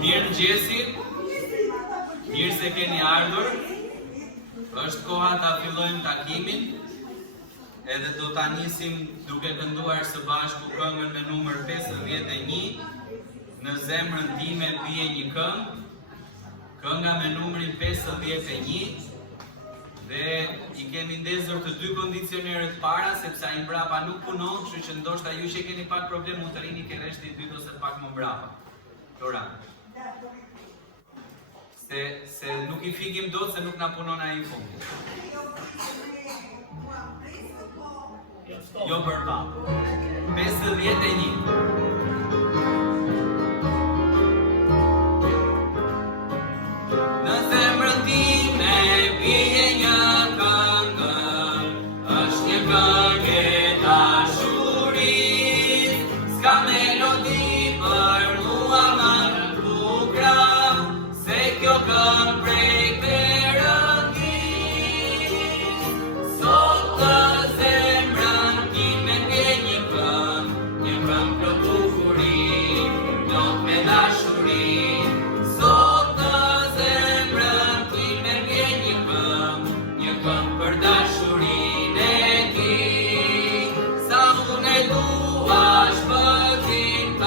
Mirëmëngjesi. Mirë se keni ardhur. Është koha ta fillojmë takimin. Edhe do ta nisim duke kënduar së bashku këngën me numër 51. Në zemrën time bie një këngë. Kënga me numrin 51. Dhe I kemi ndezur të dy kondicionerët para, sepse ai mbrapa nuk punon, kështu që ndoshta ju që keni pak problem mund të rini ke rreshti i dytë ose pak më mbrapa. Tora. Se nuk I fikim dot se nuk na punon ai I fundi. Jo për pa. 51. Në zemrën time bie një këngë, është një këngë e dashurisë, s'ka melodi për mua më bukra, se kjo këngë prej Perëndisë. Sot të zemrën time bie një këngë për bukuri, not me dashuri. Për dashurinë e ti, sa unë e dua shpëtimtarin,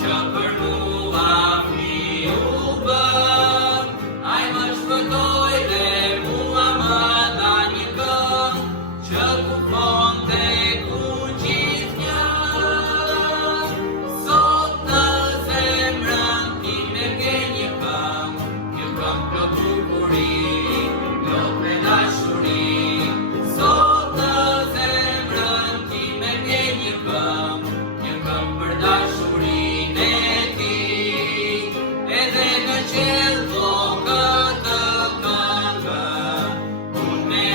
që për mua fliu bën, ai më shpëtoi dhe mua më dha një këngë, që kufonte ku gjithnjë. Sot në zemrën time ke një këngë për bukuri. Sot në zemrën time bie një këngë për dashurinë e ti. Edhe në qiell do këtë këngë, unë me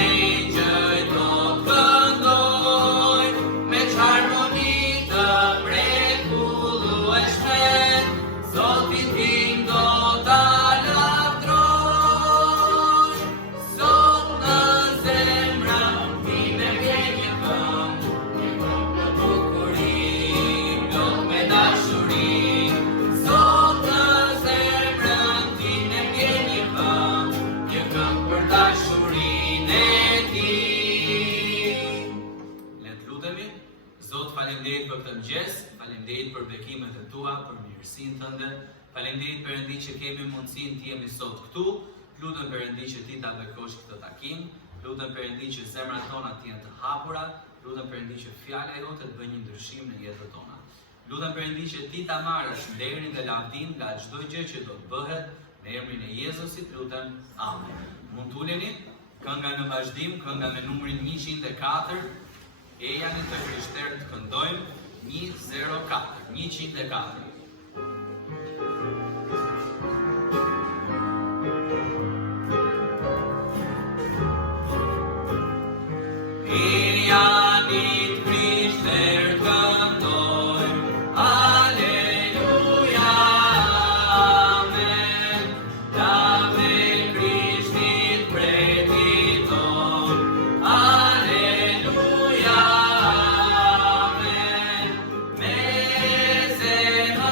gjëj do këndoj, me harmoni të mrekullueshme, Zotin tim do ta lavdroj. Sot në zemrën time bie një këngë për bukuri, plot me dashuri. Sot në zemrën time bie një këngë për dashurinë e ti. Le të lutemi. Zot, faleminderit për këtë mëngjes, faleminderit për bekimet e tua, për mirësinë tënde. Faleminderit Perëndi që kemi mundësinë të jemi sot këtu. Lutem Perëndi që ti ta bekosh këtë takim. Lutem Perëndi që zemrat tona të jenë të hapura. Lutem Perëndi që fjala jote të bëjë një ndryshim në jetën tona. Lutem Perëndi që ti ta marrësh nderin dhe lavdin nga çdo gjë që do të bëhet, në emrin e Jezusit lutem. Amen. Mund të uleni, kënga në vazhdim, kënga me numrin 104. Eja në të krishterë të këndojmë 104. 104. Janit krishter këndojmë, Aleluja, Amen. Lave Krishtit prediton, Aleluja, Amen. Me zemër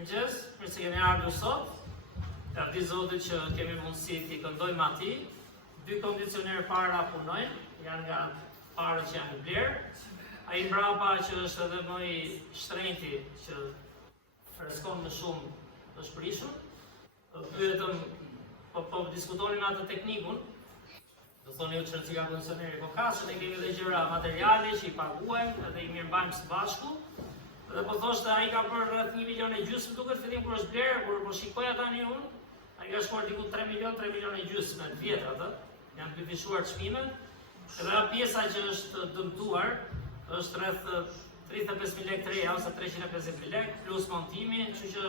Mirëmëngjes, mirë se keni ardhur sot. Lavdi Zotit që kemi mundësi t'i këndojmë atij. 2 kondicionerë para punojnë, janë nga parë që janë blerë. Ai mbrapa që është edhe më i shtrenjti që freskon më shumë është prishur. Pyetëm, po diskutonin atë teknikun. Do thoni ju që ka kondicioneri, po ka se ne kemi edhe gjëra materiale që i paguajmë edhe i mirëmbajmë së bashku. Dhe po thoshte ai ka bërë rreth 1,5 milion duket fillim kur është blerë, kur po shikoja tani unë, ai ka shkuar diku 3 milion e gjysmë në vjet atë. Janë dyfishuar çmimet. Edhe pjesa që është dëmtuar është rreth 35.000 lekë të reja ose 350.000 lekë plus montimi, kështu që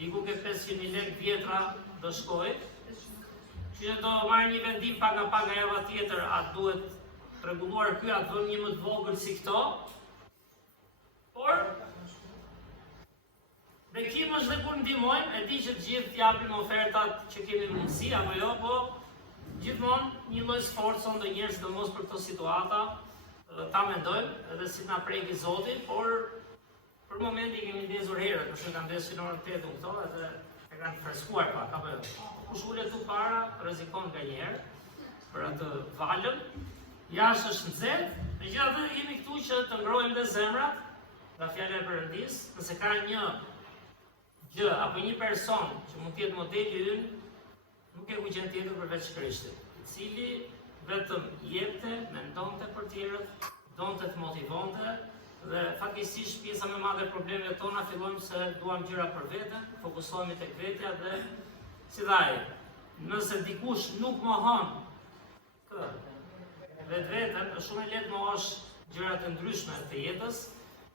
diku ke 500.000 lekë vjetra do shkojë. Kështu që do marrë një vendim paga java tjetër, a duhet rregulluar ky, a do një më të vogël si këto. Por bekim është dhe kur ndihmojmë, e di që të gjithë t'japim ofertat që kemi mundësi apo jo, po gjithmonë një lloj sforco ndonjëherë sidomos për këto situata ta mendojmë edhe si na preki Zoti, por për momentin kemi ndezur herët, nëse kanë ndezur në orën 8 këto edhe e kanë freskuar pak apo jo. Kush ulet tu para rrezikon nganjëherë për atë valën. Jashtë është nxehtë, megjithatë jemi këtu që të ngrohemi dhe zemrat nga fjala e Perëndis, nëse ka një gjë apo një person që mund të jetë modeli ynë, nuk e gjën tjetër përveç Krishtit, i cili vetëm jepte, mendonte për tjerët, donte të motivonte, dhe fatkeqësisht pjesa më e madhe e problemeve tona fillojmë se duam gjëra për veten, fokusohemi tek vetja dhe si thaj, nëse dikush nuk mohon vetveten, është shumë e lehtë mohosh gjërat e ndryshme të jetës,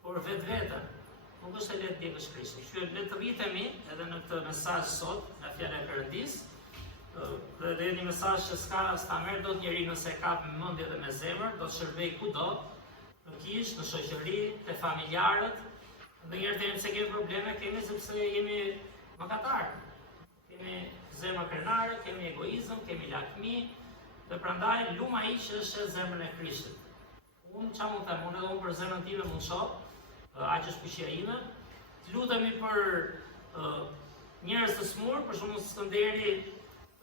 por vetveten nuk është e lehtë ndjekësh Krishtin. Kështu le të rritemi edhe në këtë mesazh sot nga fjala e Perëndis. Dhe një mesazh që s'ka merr dot njeri nëse ka me mendje dhe me zemër, do të shërbej kudo, në kish, në shoqëri, te familjarët. Dhe njerëzit thënë se kemi probleme, kemi sepse jemi mëkatar. Kemi zemër krenare, kemi egoizëm, kemi lakmi, dhe prandaj luma ai që është zemrën e Krishtit. Unë çfarë mund të them, unë edhe unë për zemrën time mund shoh, aq është fuqia ime. Lutemi për njerëz të smur, për shembull Skënderi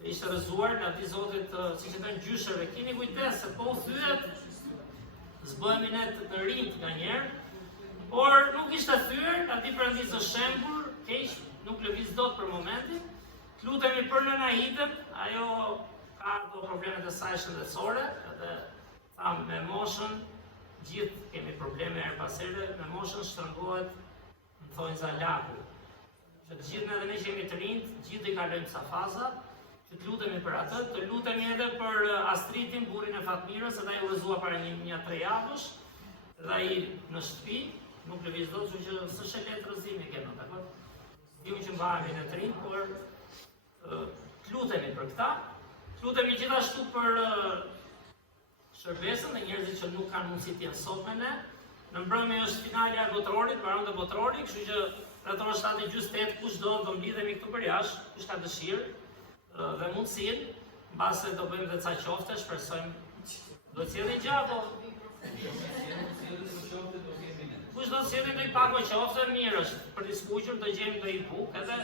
ishte rrezuar nga ti Zotit, siç e thënë gjysheve, keni kujdes se po u thyet, zbëhemi ne të rinjt nganjëherë, por nuk ishte thyer, nga ti Perëndis është shembur, keq, nuk lëviz dot për momentin. Lutemi për nënahitën, ajo ka ato problemet e saj shëndetësore, edhe me moshën, gjithë kemi probleme her pas here, me moshën shtrëngohet, më thonjë za laku. Që të gjithë edhe ne që jemi të rinjt, gjithë i kalojmë sa faza, që të lutemi për atë, të lutemi edhe për Astritin, burrin e Fatmirës, edhe ai u rrezua para një 3 javësh, edhe ai në shtëpi, nuk lëviz dot, kështu që s'është e lehtë rrezimi kemi, dakor? Diu që mbahemi në të rinj, por të lutemi për këta, të lutemi gjithashtu për shërbesën dhe njerëzit që nuk kanë mundësi të jenë sot me ne. Në mbrëmje është finalja e botrorit, baron të botrorit, kështu që rreth orës 7:48 kush do mblidhemi këtu për jashtë, kush ka dëshirë dhe mundësinë, mbase do bëjmë dhe ca qofte, shpresojmë do të sjellin gjapo. Kush do të sjellin ndonjë pako qofte, mirë është, për të skuqur do gjejmë ndonjë bukë, edhe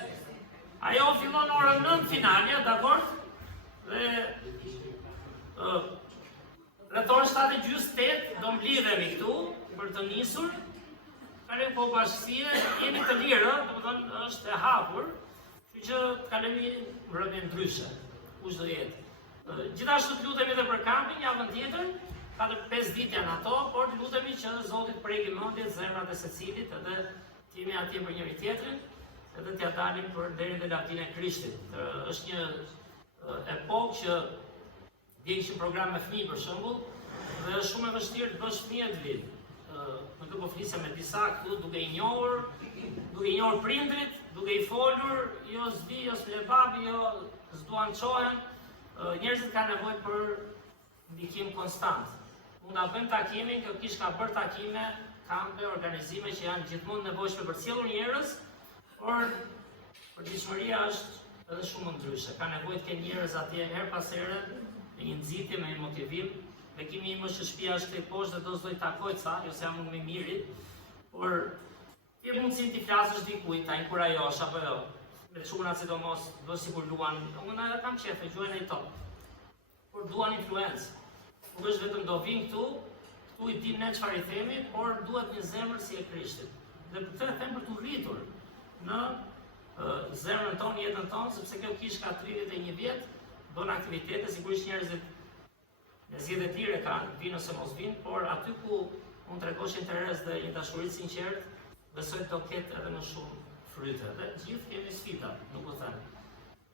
ajo fillon orën 9 finalja, dakor? Dhe rreth orës 7:48 do mblidhemi këtu për të nisur. Kalojmë po bashkësie, jemi të lirë, domethënë është e hapur, kështu që të kalojmë mbrëmje ndryshe, kush do jetë. Gjithashtu të lutemi edhe për kampin javën tjetër, 4-5 ditë janë ato, por të lutemi që Zoti të preki mendjet, zemrat e secilit, edhe të jemi atje për njëri tjetrin, edhe t'ia dalim për deri në lavdinë e Krishtit. Është një epokë që vjen program me fëmijë për shembull, dhe është shumë e vështirë të bësh fëmijë të lind. Nuk do po flisem me disa këtu duke i njohur prindrit, duke i folur, jo s'di, jo s'lebabi, jo s'duan çohen. Njerëzit kanë nevojë për ndikim konstant. Mund ta bëjmë takimin, kjo kish ka bërë takime, kampe, organizime që janë gjithmonë nevojshme për të sjellur njerëz, por përditshmëria është edhe shumë ndryshe. Ka nevojë të kenë njerëz atje her pas here, me një nxitje, me një motivim. Bekimi im është që shtëpia është këtej poshtë dhe do s'do i takoj ca, jo se jam unë me miri, por Ti e mundësin t'i flasësh dikujt, ta inkurajosh apo jo. Me çuna sidomos, do sikur luan, unë edhe kam qef, e gjuajnë ai top. Por duan influencë. Nuk është vetëm do vinë këtu i dim ne çfarë i themi, por duhet një zemër si e Krishtit. Dhe për këtë them për t'u rritur në zemrën tonë, jetën tonë, sepse kjo kish ka 31 vjet, bën aktivitete, sigurisht njerëzit me zgjedhje të lire kanë, vinë ose mos vinë, por aty ku unë tregosh interes dhe një dashuri sinqert, besoj të ketë edhe më shumë fryte. Dhe gjithë kemi sfida, nuk u them.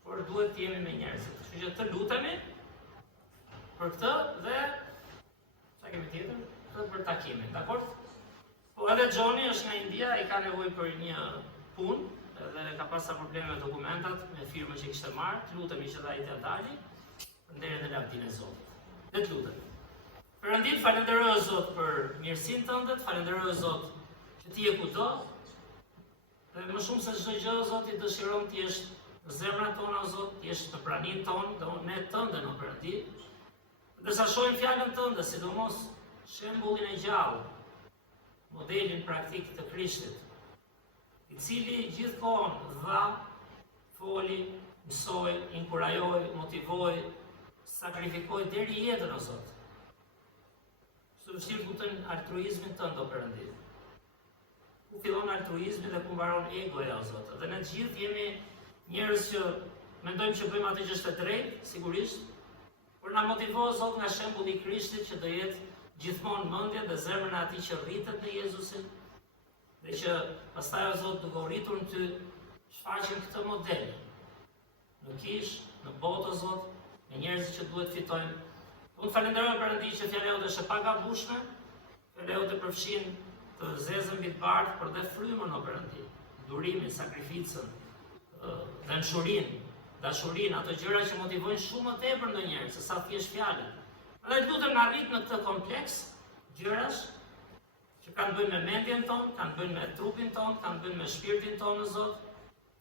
Por duhet të jemi me njerëzit. Kështu që të lutemi për këtë dhe çka kemi tjetër? Këtë për takimin, dakor? Po edhe Gjoni është nga India, i ka nevojë për një punë, edhe ka pasur probleme me dokumentat, me firmën që kishte marrë. Të lutemi që ai të dali për nderin e lavdinë e Zotit. Dhe të lutemi. Perëndit, falenderoj o Zot për mirësinë tënde, falenderoj o Zot që ti je kudo. Dhe më shumë se çdo gjë, Zoti dëshiron të jesh në zemrat tona, o Zot, të jesh në praninë tonë, dhe ne tënde në Perëndit. Ndërsa shohim fjalën tënde, sidomos shembullin e gjallë, modelin praktik të Krishtit, i cili gjithkohon dha, foli, mësoi, inkurajoi, motivoi, sakrifikoi deri jetën, o Zot. Së vështirë kupton altruizmin tënd, o Perëndit. Ku fillon altruizmi dhe ku mbaron egoja, o Zot. Dhe ne gjithë jemi njerëz që mendojmë që bëjmë atë që është e drejtë, sigurisht, por na motivon Zot nga shembulli i Krishtit që do jetë gjithmonë mendja dhe zemra e atij që rritet në Jezusin, dhe që pastaj o Zot duke u rritur në ty, shfaqim këtë model në kish, në botë, o Zot, me njerëzit që duhet fitojmë. Unë falenderoj Perëndit që fjalët jote është e pagabueshme, fjalët jote përfshin të zezën mbi të bardhë, por dhe frymën, o Perëndit, durimin, sakrificën, dëmshurinë, dashurinë, ato gjëra që motivojnë shumë më tepër ndonjëherë se sa thjesht fjalët. Dhe lutem na arrit në këtë kompleks gjërash që kanë bënë me mendjen tonë, kanë bënë me trupin tonë, kanë bënë me shpirtin tonë, o Zot.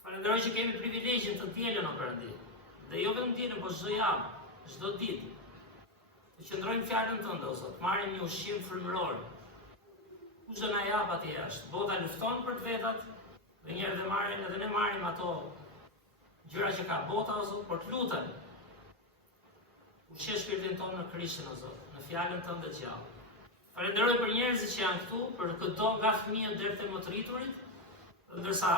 Falenderoj që kemi privilegjin të dielën, o Perëndit. Dhe jo vetëm dielën, por çdo javë, çdo ditë. Të qëndrojmë fjalën tënde, o Zot, marrim një ushqim frymëror. Kush do na jap atë jashtë? Bota lufton për të vetat, dhe njerëzit edhe ne marrim ato gjëra që ka bota, o Zot, por të lutem. Ushqe shpirtin tonë në Krishtin, o Zot, në fjalën tënde të gjallë. Falenderoj për njerëzit që janë këtu, për këto nga fëmijët deri te më të rriturit, ndërsa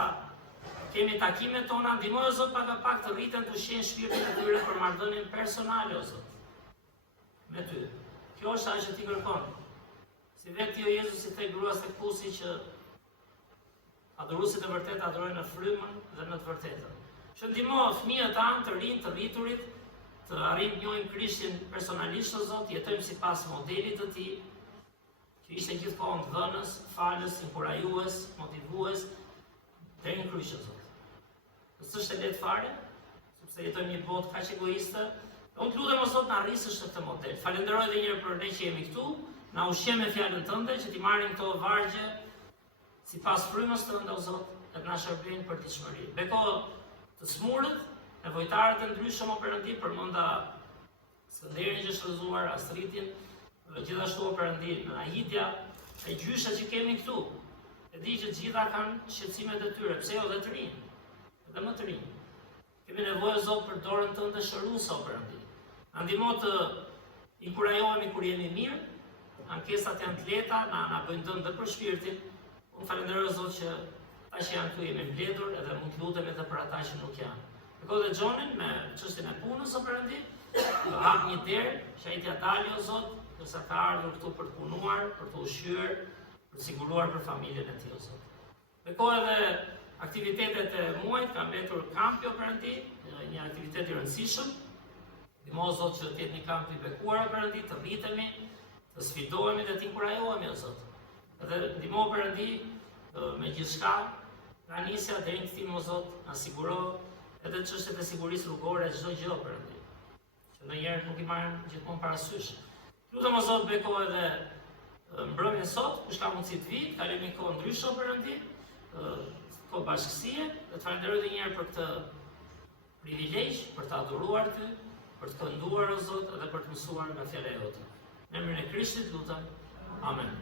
kemi takimet tona, ndihmoj o Zot pak të rriten të ushqejnë shpirtin e tyre për marrëdhënien personale, o Zot, me ty. Kjo është ajo që ti kërkon. Si vetë ti o Jezusi tek gruas tek pusi që adhuruesit e vërtet adhurojnë në frymën dhe në të vërtetën. Që ndihmo fëmijët tanë të rinj, të rriturit, të arrijnë të njohin Krishtin personalisht, o Zot, jetojmë sipas modelit të tij, që ishte gjithkohon dhënës, falës, inkurajues, motivues, deri në kryq, o Zot. S'është e lehtë fare, sepse jetojmë një botë kaq egoiste. Unë të lutem o Zot na arrisësh në këtë model. Falenderoj edhe një herë për ne që jemi këtu, na ushqem me fjalën tënde, që ti marrim këto vargje sipas frymës tënde, o Zot, dhe na shërbejnë për ditëshmëri. Beko të smurët, nevojtarët e ndryshëm, o Perëndit, përmenda Skënderin që është shfrytzuar, Astritin, gjithashtu o Perëndit, në ajitja e gjysha që kemi këtu. E di që gjitha kanë shqetësimet e tyre, pse jo dhe të rinj, edhe më të rinj. Kemi nevojë, Zot, për dorën tënde shëruese, o Perëndit. Na ndihmo të inkurajohemi kur jemi mirë, ankesat janë të lehta, na bëjnë dëm dhe për shpirtin. Unë falenderoj, Zot, që ata që janë këtu jemi mbledhur, edhe mund të lutemi edhe për ata që nuk janë. Beko dhe Gjonin me çështjen e punës, o Perëndit, të hap një derë, që ai t'ia dalë, o Zot, ndërsa ka ardhur këtu për të punuar, për të ushqyer, për të siguruar për familjen e tij, o Zot. Beko edhe aktivitetet e muajit, ka mbetur kampi, o Perëndit, një aktivitet i rëndësishëm. Ndihmo, Zot, që të jetë një kamp i bekuar, o Perëndit, të rritemi, të sfidohemi dhe të inkurajohemi, o Zot. Edhe ndihmo, Perëndit, me gjithçka, nga nisja deri në kthim, o Zot, na siguro edhe çështjet e sigurisë rrugore, çdo gjë, o Perëndit, që ndonjëherë nuk i marrim gjithmonë parasysh. Lutem, o Zot, beko edhe mbrëmjen sot, kush ka mundësi të vijë, kalojmë kohë ndryshe, o Perëndit, kohë bashkësie, dhe të falenderoj edhe një herë për këtë privilegj, për të adhuruar ty, për të kënduar, o Zot, edhe për të mësuar nga fjala jote. Në emrin e Krishtit lutem. Amen.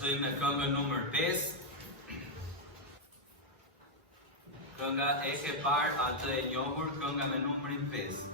vazhdojmë me këngën numër 5. Kënga e ke parë atë e njohur, kënga me numrin 5.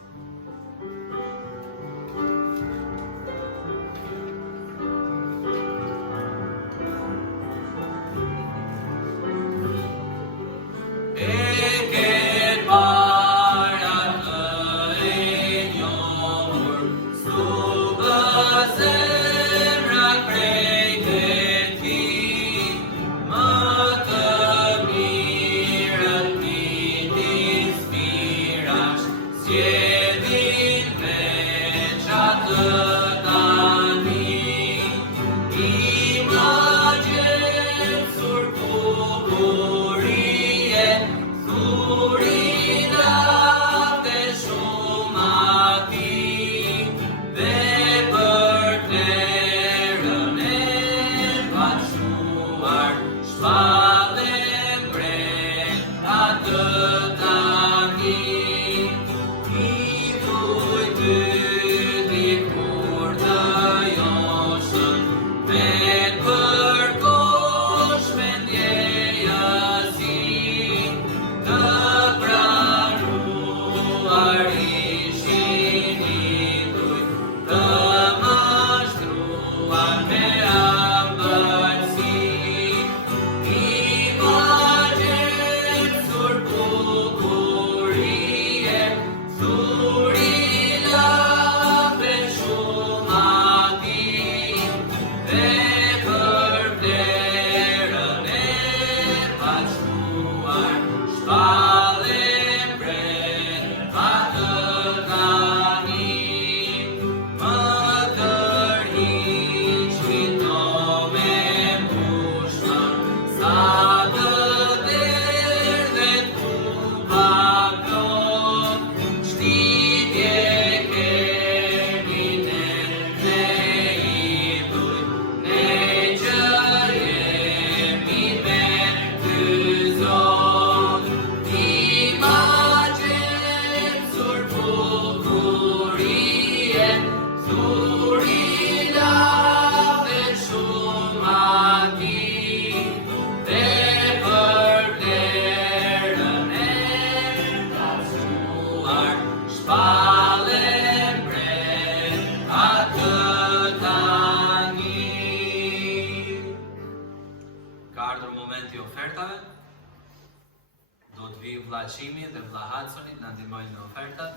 Vlaçimi dhe vlla Hadsoni na ndihmojnë në ofertat.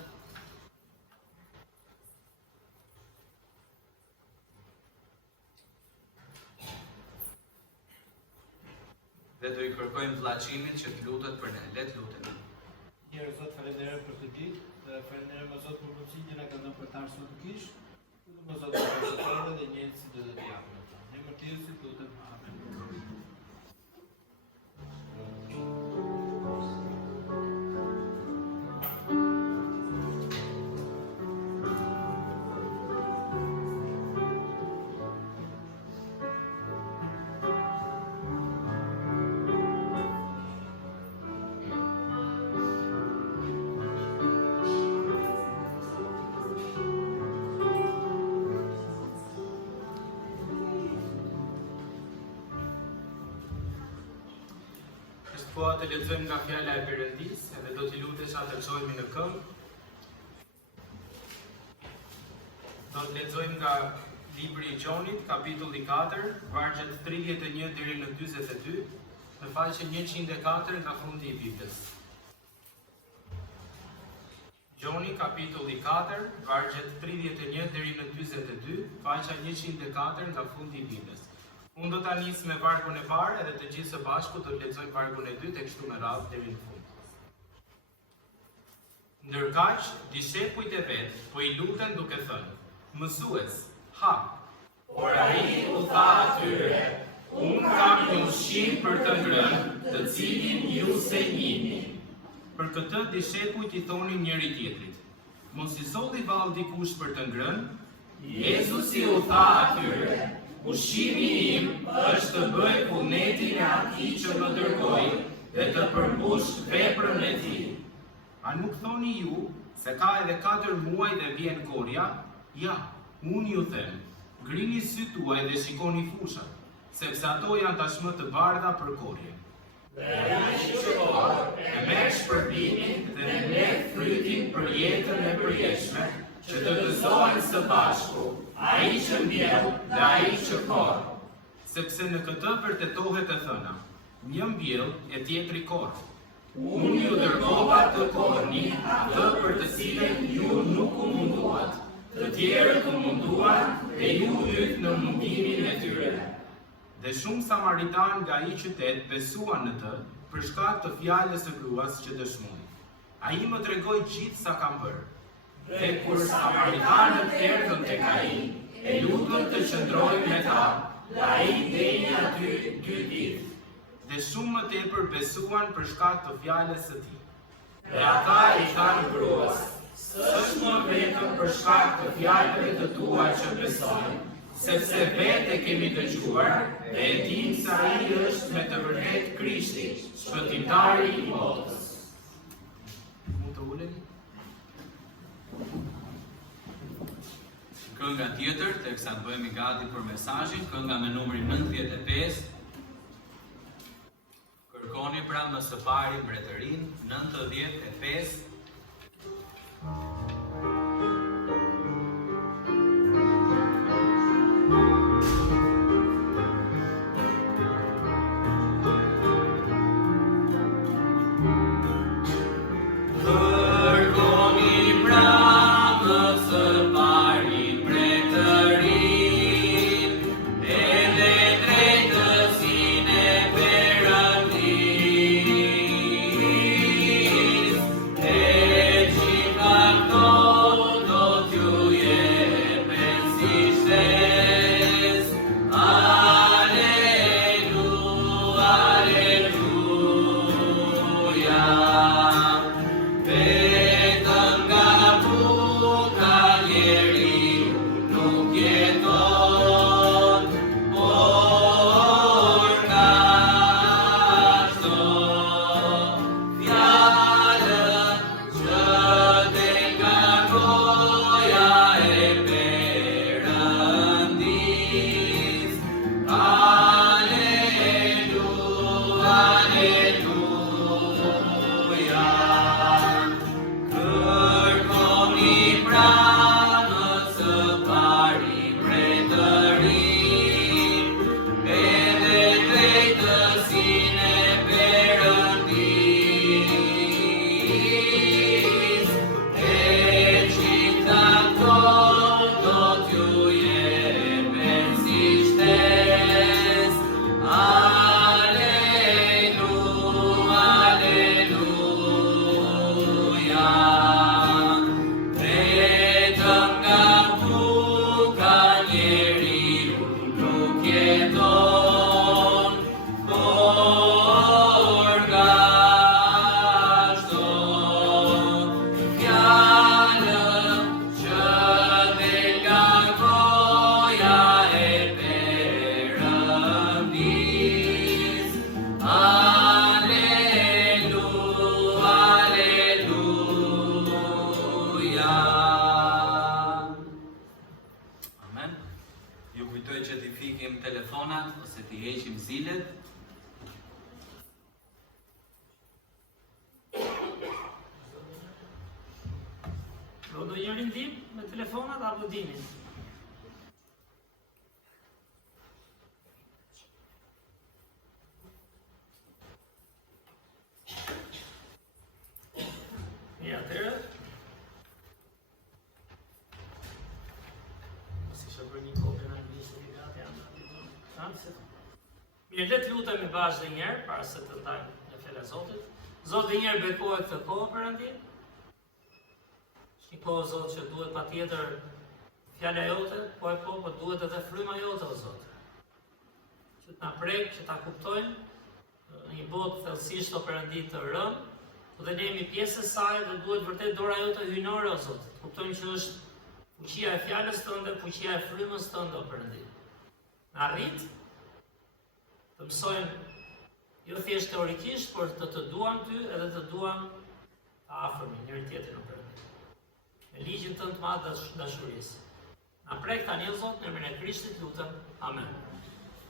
Dhe do I kërkojmë Vlaçimin që të lutet për ne. Le të lutemi. Njërë Zot, falenderoj për këtë ditë, dhe falenderoj më Zot për mundësinë që na ka dhënë për ta mësuar të kish. Lutem më Zot për përshtatje dhe njerëz që do të japin ata. Në emër të Jezusit lutem. Amen. Po të lexojmë nga fjala e Perëndis, edhe do t'i lutesha të çojmë në këmbë. Do të lexojmë nga libri I Gjonit, kapitulli 4, vargjet 31 deri në 42, në faqen 104 nga fundi I Biblës. Gjoni, kapitulli 4, vargjet 31 deri në 42, faqja 104 nga fundi I Biblës. Unë do ta nis me vargun e parë edhe të gjithë së bashku do të lexojmë vargun e dytë e kështu me radhë deri në fund. Ndërkaq, dishepujt e vet po I luten duke thënë: Mësues, ha. Por ai u tha atyre: Unë kam një ushqim për të ngrënë, të cilin ju se njihni. Për këtë dishepujt I thonin njëri tjetrit: Mos I solli vallë dikush për të ngrënë? Jezusi u tha atyre: Ushqimi im është të bëj vullnetin e atij që më dërgoi dhe të përmbush veprën e tij. A nuk thoni ju se ka edhe 4 muaj dhe vjen korja? Ja, unë ju them, ngrini sytë tuaj dhe shikoni fushat. sepse ato janë tashmë të bardha për korje. E merr shpërblimin dhe mbledh frytin për jetën e përjetshme, që të gëzohen së bashku, ai që mbjell dhe ai që korr. Sepse në këtë vërtetohet e thëna, një mbjell e tjetri korr. Unë ju dërgova të korrni atë për të cilën ju nuk u munduat, të tjerët u munduan dhe ju hyt në mundimin e tyre. Dhe shumë samaritan nga ai qytet besuan në të për shkak të fjalës së gruas që dëshmoi. Ai më tregoi gjithë sa kam bërë. Dhe kur samaritanët erdhën tek ai, e lutën të qëndrojë me ta, dhe ai ndeni aty 2 ditë. Dhe shumë më tepër besuan për shkak të fjalës së tij. Dhe ata i thanë gruas, s'është më vetëm për shkak të fjalëve të tua që besojmë, sepse vetë kemi dëgjuar dhe e dim se ai është me të vërtetë Krishti, shpëtimtari i botës. Mund të uleni? Kënga tjetër, teksa bëhemi gati për mesazhin, kënga me numrin 95. Kërkoni pra më së pari mbretërinë, 95. telefonat ose t'i heqim zilet. Do njëri ndim me telefonat apo dinin? Ja, atëherë. Si që për një kopje në anglisht e gati janë. Mirë, le të lutemi bashkë dhe njerë, para se të ndajmë në fjala e Zotit. Zotë dhe njerë bekohet këtë kohë Perëndim. Shikoj Zotë që duhet patjetër fjala jote, po duhet edhe fryma jote o Zotë. Që të na prek, që ta kuptojmë në një botë thellësisht o Perëndim të rënë, dhe ne jemi pjesë e saj dhe duhet vërtet dora jote hyjnore o Zot. Kuptojmë që është fuqia e fjalës tënde, fuqia e frymës tënde o Perëndim. Na arrit të mësojmë jo thjesht teorikisht, por të duam ty edhe të duam të afërmi njëri tjetrin o Perëndim. Me ligjin tënd të madh dashurisë. Na prek tani o Zot në emrin e Krishtit lutem. Amen.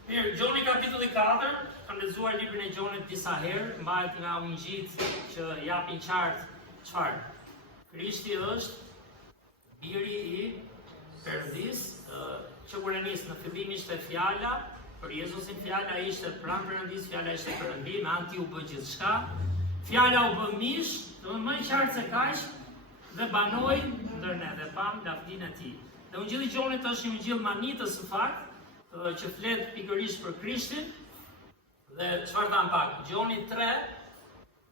Mirë, Gjoni kapitulli 4, kam lexuar librin e Gjonit disa herë, mbahet nga ungjit që japin qartë çfarë? Krishti është biri i Perëndis, që kur e nis në fillim ishte fjala, për Jezusin fjala ishte pranë Perëndis, fjala ishte Perëndi, me anë tij u bë gjithçka. Fjala u bë mish, domethënë më i qartë se kaq, dhe banoi ndër ne dhe pam lavdinë e tij. Dhe ungjilli i Gjonit është një ungjil manitës së fakt, që flet pikërisht për Krishtin. Dhe çfarë thamë pak? Gjoni 3,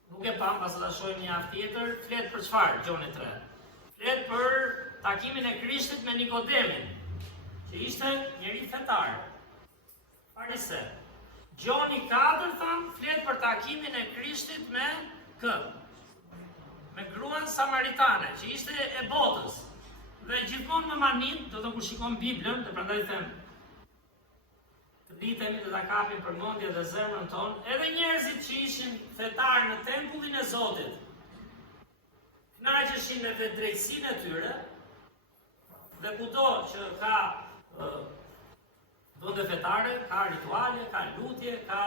nuk e pam, pas ta shohim një javë tjetër, flet për çfarë Gjoni 3? Flet për takimin e Krishtit me Nikodemin, që ishte njëri fetar, farise. Gjoni 4 thamë flet për takimin e Krishtit me kë? Me gruan samaritane, që ishte e botës. Dhe gjithmonë me manit, do të kur shikon Biblën, dhe prandaj them, të ditemi dhe ta kapim përmendje dhe zemrën tonë, edhe njerëzit që ishin fetarë në tempullin e Zotit, kënaqeshin me vetëdrejtësinë e tyre, dhe kudo që ka vende fetare, ka rituale, ka lutje, ka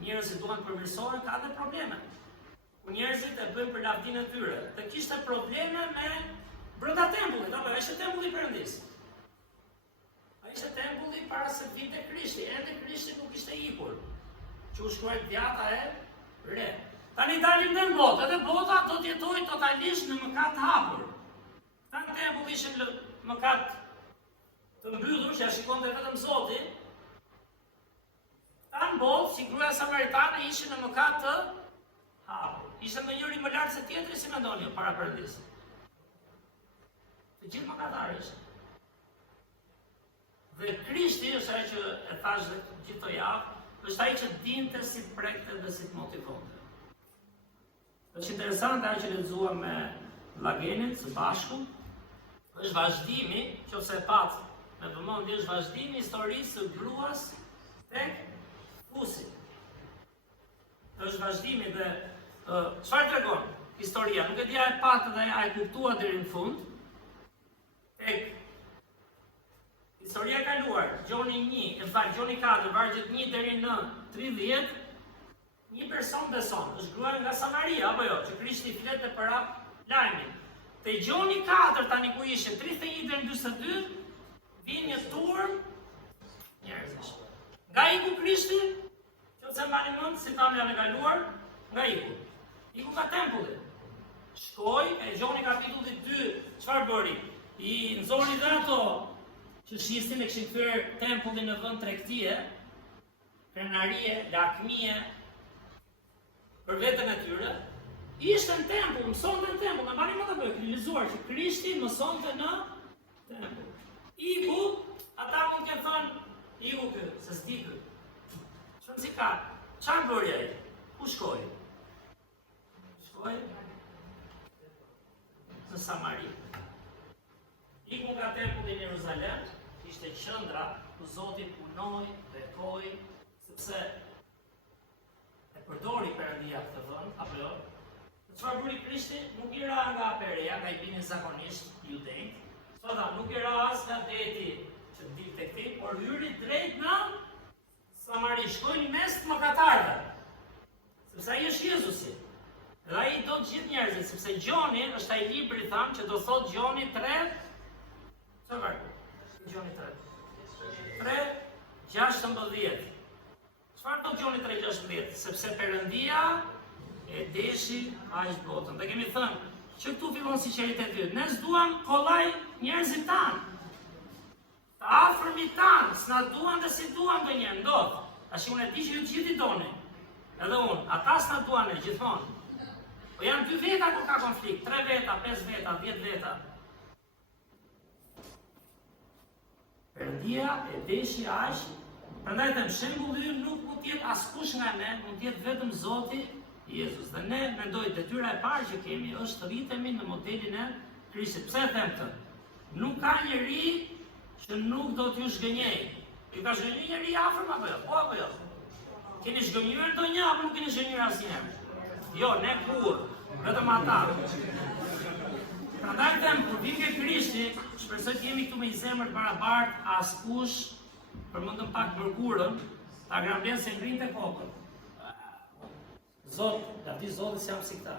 njerëz që duan të përmirësohen, ka dhe probleme. Ku njerëzit e bëjnë për lavdinë e tyre. Dhe kishte probleme me brenda tempullit, apo ishte tempulli i Perëndis. Ai ishte tempulli para se vinte Krishti, edhe Krishti nuk ishte ikur. Që u shkruajt djata e re. Tani dalim në botë, edhe bota do të jetojë totalisht në mëkat hapur. Tanë tempulli ishin në mëkat të mbyllur, që ja shikonte vetëm Zoti. Tanë botë, si gruaja samaritane ishin në mëkat të hapur. Ishte ndonjëri më lart se tjetri, si mendoni ju para Perëndis. Të gjithë mëkatarë ishin. Dhe Krishti është ai që e thash dhe gjithë të javë, është ai që dinte si të prekte dhe si të motivonte. Është interesante ajo që lexuam me Llagenin së bashku, është vazhdimi, nëse e pat me vëmendje, është vazhdimi i historisë së gruas tek fusi. Është vazhdimi dhe çfarë tregon historia? Nuk e di a e pat dhe a e kuptua deri në fund. Tek historia e kaluar, Gjoni 4, vargjet 1 deri në 30, një person beson, është gruaja nga Samaria, apo jo, që Krishti flet për lajmin. Te Gjoni 4 tani ku ishin 31 deri në 42, vjen një turm njerëzish. Nga iku Krishti, nëse mbani mend si tamë javën e kaluar, nga iku. Iku ka tempulli. Shkoi e Gjoni kapitulli 2, çfarë bëri? I nxori dhe ato që shistin e kishin kthyer tempullin në vend tregtie, krenarie, lakmie, për veten e tyre, ishte në tempull, mësonte në tempull, në mbani më të bëjë, realizuar që Krishti mësonte në tempull. Iku, ata mund të thonë, iku kë, se s'di kë. Shumë si ka, çfarë bëri ai? Ku shkoi? Shkoi në Samari. Iku nga tempulli në Jeruzalem, ishte qendra ku Zoti punoi, vepoi, sepse e përdori Perëndia këtë vend, apo jo? Çfarë bëri Krishti? Nuk i ra nga Perea, nga i binin zakonisht judejt. Sota nuk i ra as nga deti që dilte këtij, por hyri drejt në Samari, shkoi në mes të mëkatarëve. Sepse ai është Jezusi. Dhe ai do të gjithë njerëzit, sepse Gjoni është ai libri tham që do thotë Gjoni 3. Çfarë? Gjoni 3:16. Çfarë do Gjoni 3:16? Sepse Perëndia e deshi aq botën. Dhe kemi thënë që këtu fillon sinqeriteti yt. Ne s'duam kollaj njerëzit tanë. Të afërmit tanë, s'na duan dhe si duan ndonjëherë, ndodh. Tash unë e di që ju gjithë i doni. Edhe unë, ata s'na duan ne gjithmonë. Po janë 2 veta kur ka konflikt, 3 veta, 5 veta, 10 veta. Perëndia e deshi aq, prandaj them shembulli ynë nuk mund të jetë askush nga ne, mund të jetë vetëm Zoti Jezus. Dhe ne mendoj detyra e parë që kemi është të rritemi në modelin e Krishtit. Pse e them këtë? Nuk ka njeri që nuk do t'ju zgënjej. Ju ka zgënjur njeri afër apo jo? Po apo jo? Keni zgënjur ndonjë apo nuk keni zgënjur asnjëherë? Jo, ne kur, vetëm ata. Prandaj them, kur vjen Krishti, shpresoj të jemi këtu me një zemër të barabartë, askush, përmendëm pak mërkurën, ta grambjen se ngrinte kokën. Zot, da di Zotit se jam si këta.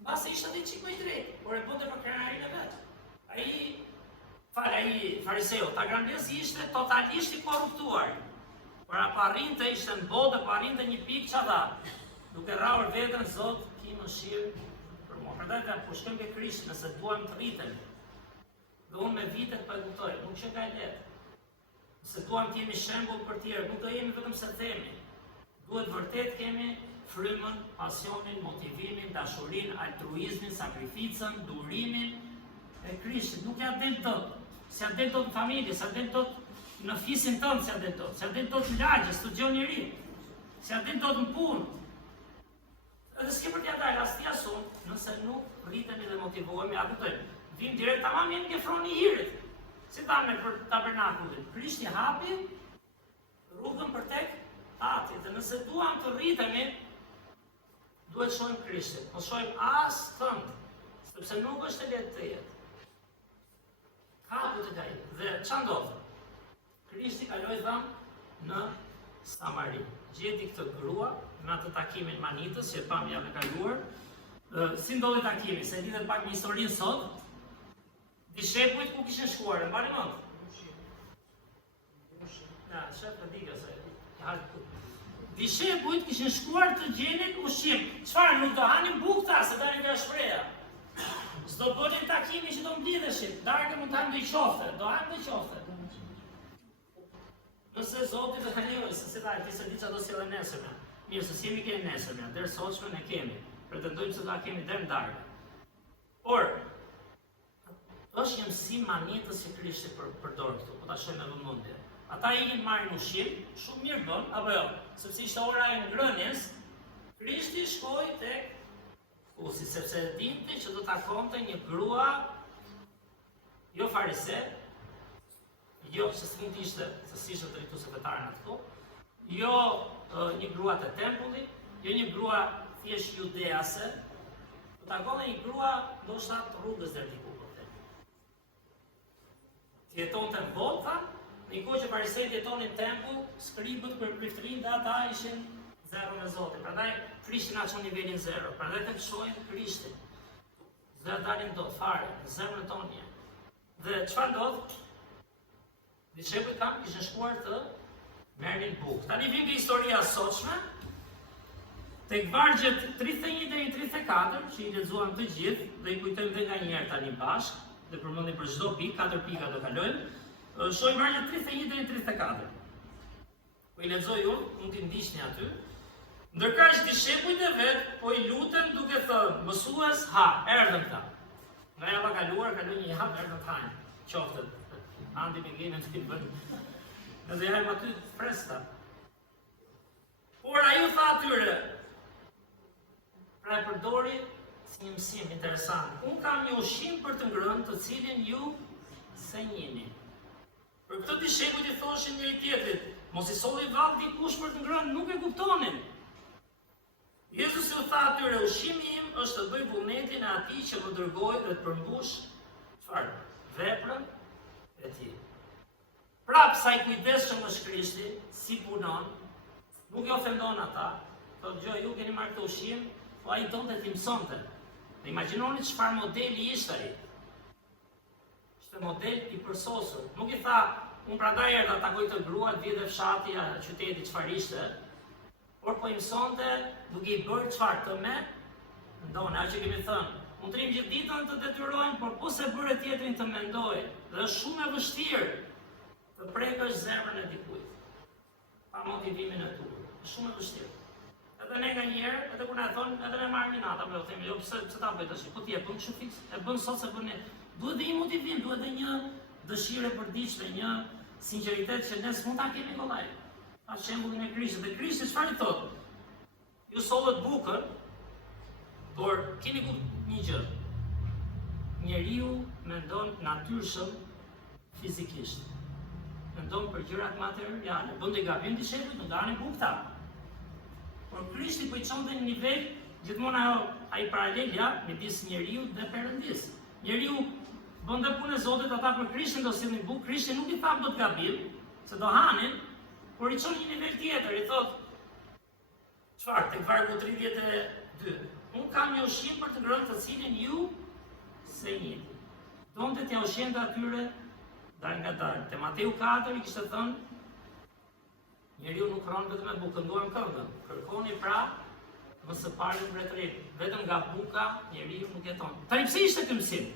Mbase ishte dhe qik më i drejt, por e bënte për krenarin e vetë. Ai fariseu, ta grambjen si ishte totalisht i korruptuar. Por parrinte ishte në botë, parrinte një pikë çada. Duke rrahur veten, Zot, ki mëshirë për mua. Prandaj po shkojmë ke Krishti, nëse duam të rritemi. Dhe unë me vitet po e kuptoj, nuk që ka e lehtë. Se duam të jemi shembull për tjerë, nuk do jemi vetëm se themi. Duhet vërtet kemi frymën, pasionin, motivimin, dashurinë, altruizmin, sakrificën, durimin e Krishtit. Nuk ja del dot. S'ja del dot në familje, s'ja del dot në fisin tënd, s'ja del dot. S'ja del dot në lagje, studion i ri. S'ja del dot në punë. Edhe s'ke për t'ja dalë as ti as unë, nëse nuk rritemi dhe motivohemi, a kuptojmë. Vim direkt tamam jemi ke froni i hirit. Si tamë për tabernakullin. Krishti hapi rrugën për tek ati. Dhe nëse duam të rritemi, duhet shohim Krishtin. Po shohim as tënd, sepse nuk është e lehtë të jetë. Kapu të kaj. Dhe ç'a ndodh? Krishti kaloi dham në Samari. Gjeti këtë grua në atë takimin manitës që pam javën e kaluar. Si ndodhi takimi? Se lidhet pak me historinë sot. Dishepujt ku kishin shkuar, e mbani mend? Ja, shef të diga se. Dishepujt kishin shkuar të gjenin ushqim. Çfarë nuk do hanin bukta se dalin nga shpreha. S'do bënin takimin që do mblidheshin. Darkë mund të hanë dhe i qofte, do hanë dhe i qofte. Nëse Zoti do të lejojë, se ti se di çfarë do sjellë nesërme. Mirë, se si jemi kemi nesërme, deri sotshme ne kemi. Pretendojmë se do kemi deri në darkë. Por është një mësim manitës që Krishti përdor këtu, po ta shohim me vëmendje. Ata ikin marrin ushqim, shumë mirë bën, apo jo? Sepse ishte ora e ngrënies, Krishti shkoi tek usi, sepse dinte që do të takonte një grua jo farise, jo se s'mund të ishte, se si ishte drejtuese fetare atko, jo një grua të tempullit, jo një grua thjesht judease, do takonte një grua ndoshta të rrugës deri diku. Jetonte në botë, në një kohë që farisejt jetonin në tempull, skribët për priftërinë dhe ata ishin zero me Zotin. Prandaj Krishti na çon nivelin zero. Prandaj të shohim Krishtin. Dhe dalin dot fare, zemrën tonë. Dhe çfarë ndodh? Dishepujt kam kishin shkuar të merrnin bukë. Tani vjen historia e sotshme. Tek vargjet 31 deri 34, që i lexuam të gjithë, dhe i kujtojmë edhe nga njëherë tani bashkë. Dhe përmendim për çdo pikë, 4 pika do kalojmë. Shohim vargjet 31 deri 34. Po i lexoj unë, mund t'i ndiqni aty. Ndërkaq dishepujt e vet po i lutën duke thënë: "Mësues, ha, erdhën këta." Nga java kaluar, kaloi një javë erdhën të hajnë. Qoftë andi me gjenën të bën. Edhe hajmë aty fresta. Por ai u tha atyre, pra e përdori si një mësim interesant. Unë kam një ushqim për të ngrënë të cilin ju se njihni. Për këtë dishepujt i thoshin njëri tjetrit: "Mos i solli vallë dikush për të ngrënë", nuk e kuptonin. Jezusi u tha atyre: "Ushqimi im është të bëj vullnetin e atij që më dërgoi dhe të përmbush çfarë? Veprën e tij." Prap sa i kujdesshëm është Krishti, si punon, nuk i ofendon ata. Thotë: "Gjë, ju keni marrë këtë ushqim, po ai donte t'i mësonte." Dhe imagjinoni çfarë modeli ishte ai. Ishte model i përsosur. Nuk i tha: "Unë prandaj erdha takoj të gruat, vjedhe fshati, qyteti çfarë ishte." Por po i mësonte duke i bërë çfarë të me ndonë, ajo që kemi thënë. Mund të rrim gjithë ditën të detyrojnë, por po se bëre tjetrin të mendoj. Dhe është shumë e vështirë të prekësh zemrën e dikujt pa motivimin e tu. Është shumë e vështirë. Edhe ne nga njerë, edhe kur na thonë, edhe ne marrim nata, po themi, jo pse ta bëj tash, po ti e bën kështu fiks, e bën sot se bën ne. Duhet dhe një motivim, duhet dhe një dëshirë e përditshme, një sinqeritet që ne s'mund ta kemi kollaj. Pa shembullin e Krishtit. Dhe Krishti çfarë i thotë? Ju sollët bukën, por keni një gjë. Njeriu mendon natyrshëm fizikisht. Mendon për gjërat materiale. Bënte gabim dishepujt, nuk dhanin bukta. Por Krishti po i çonte në nivel gjithmonë ai paralelja midis njeriu dhe Perëndis. Njeriu bënte punë e Zotit, ata për Krishtin do sillnin bukë. Krishti nuk i tha do të gabim, se do hanin, Por i çon një nivel tjetër, i thot, çfarë, tek vargu 32. Unë kam një ushqim për të ngrënë të cilin ju se njihni. Donte t'ja ushqente atyre dal nga dal. Te Mateu 4 i kishte thënë, njeriu nuk ron vetëm me bukë, nduan këmbën. Kërkoni pra më së pari mbretërinë. Vetëm nga buka njeriu nuk jeton. Tani pse ishte ky mësim?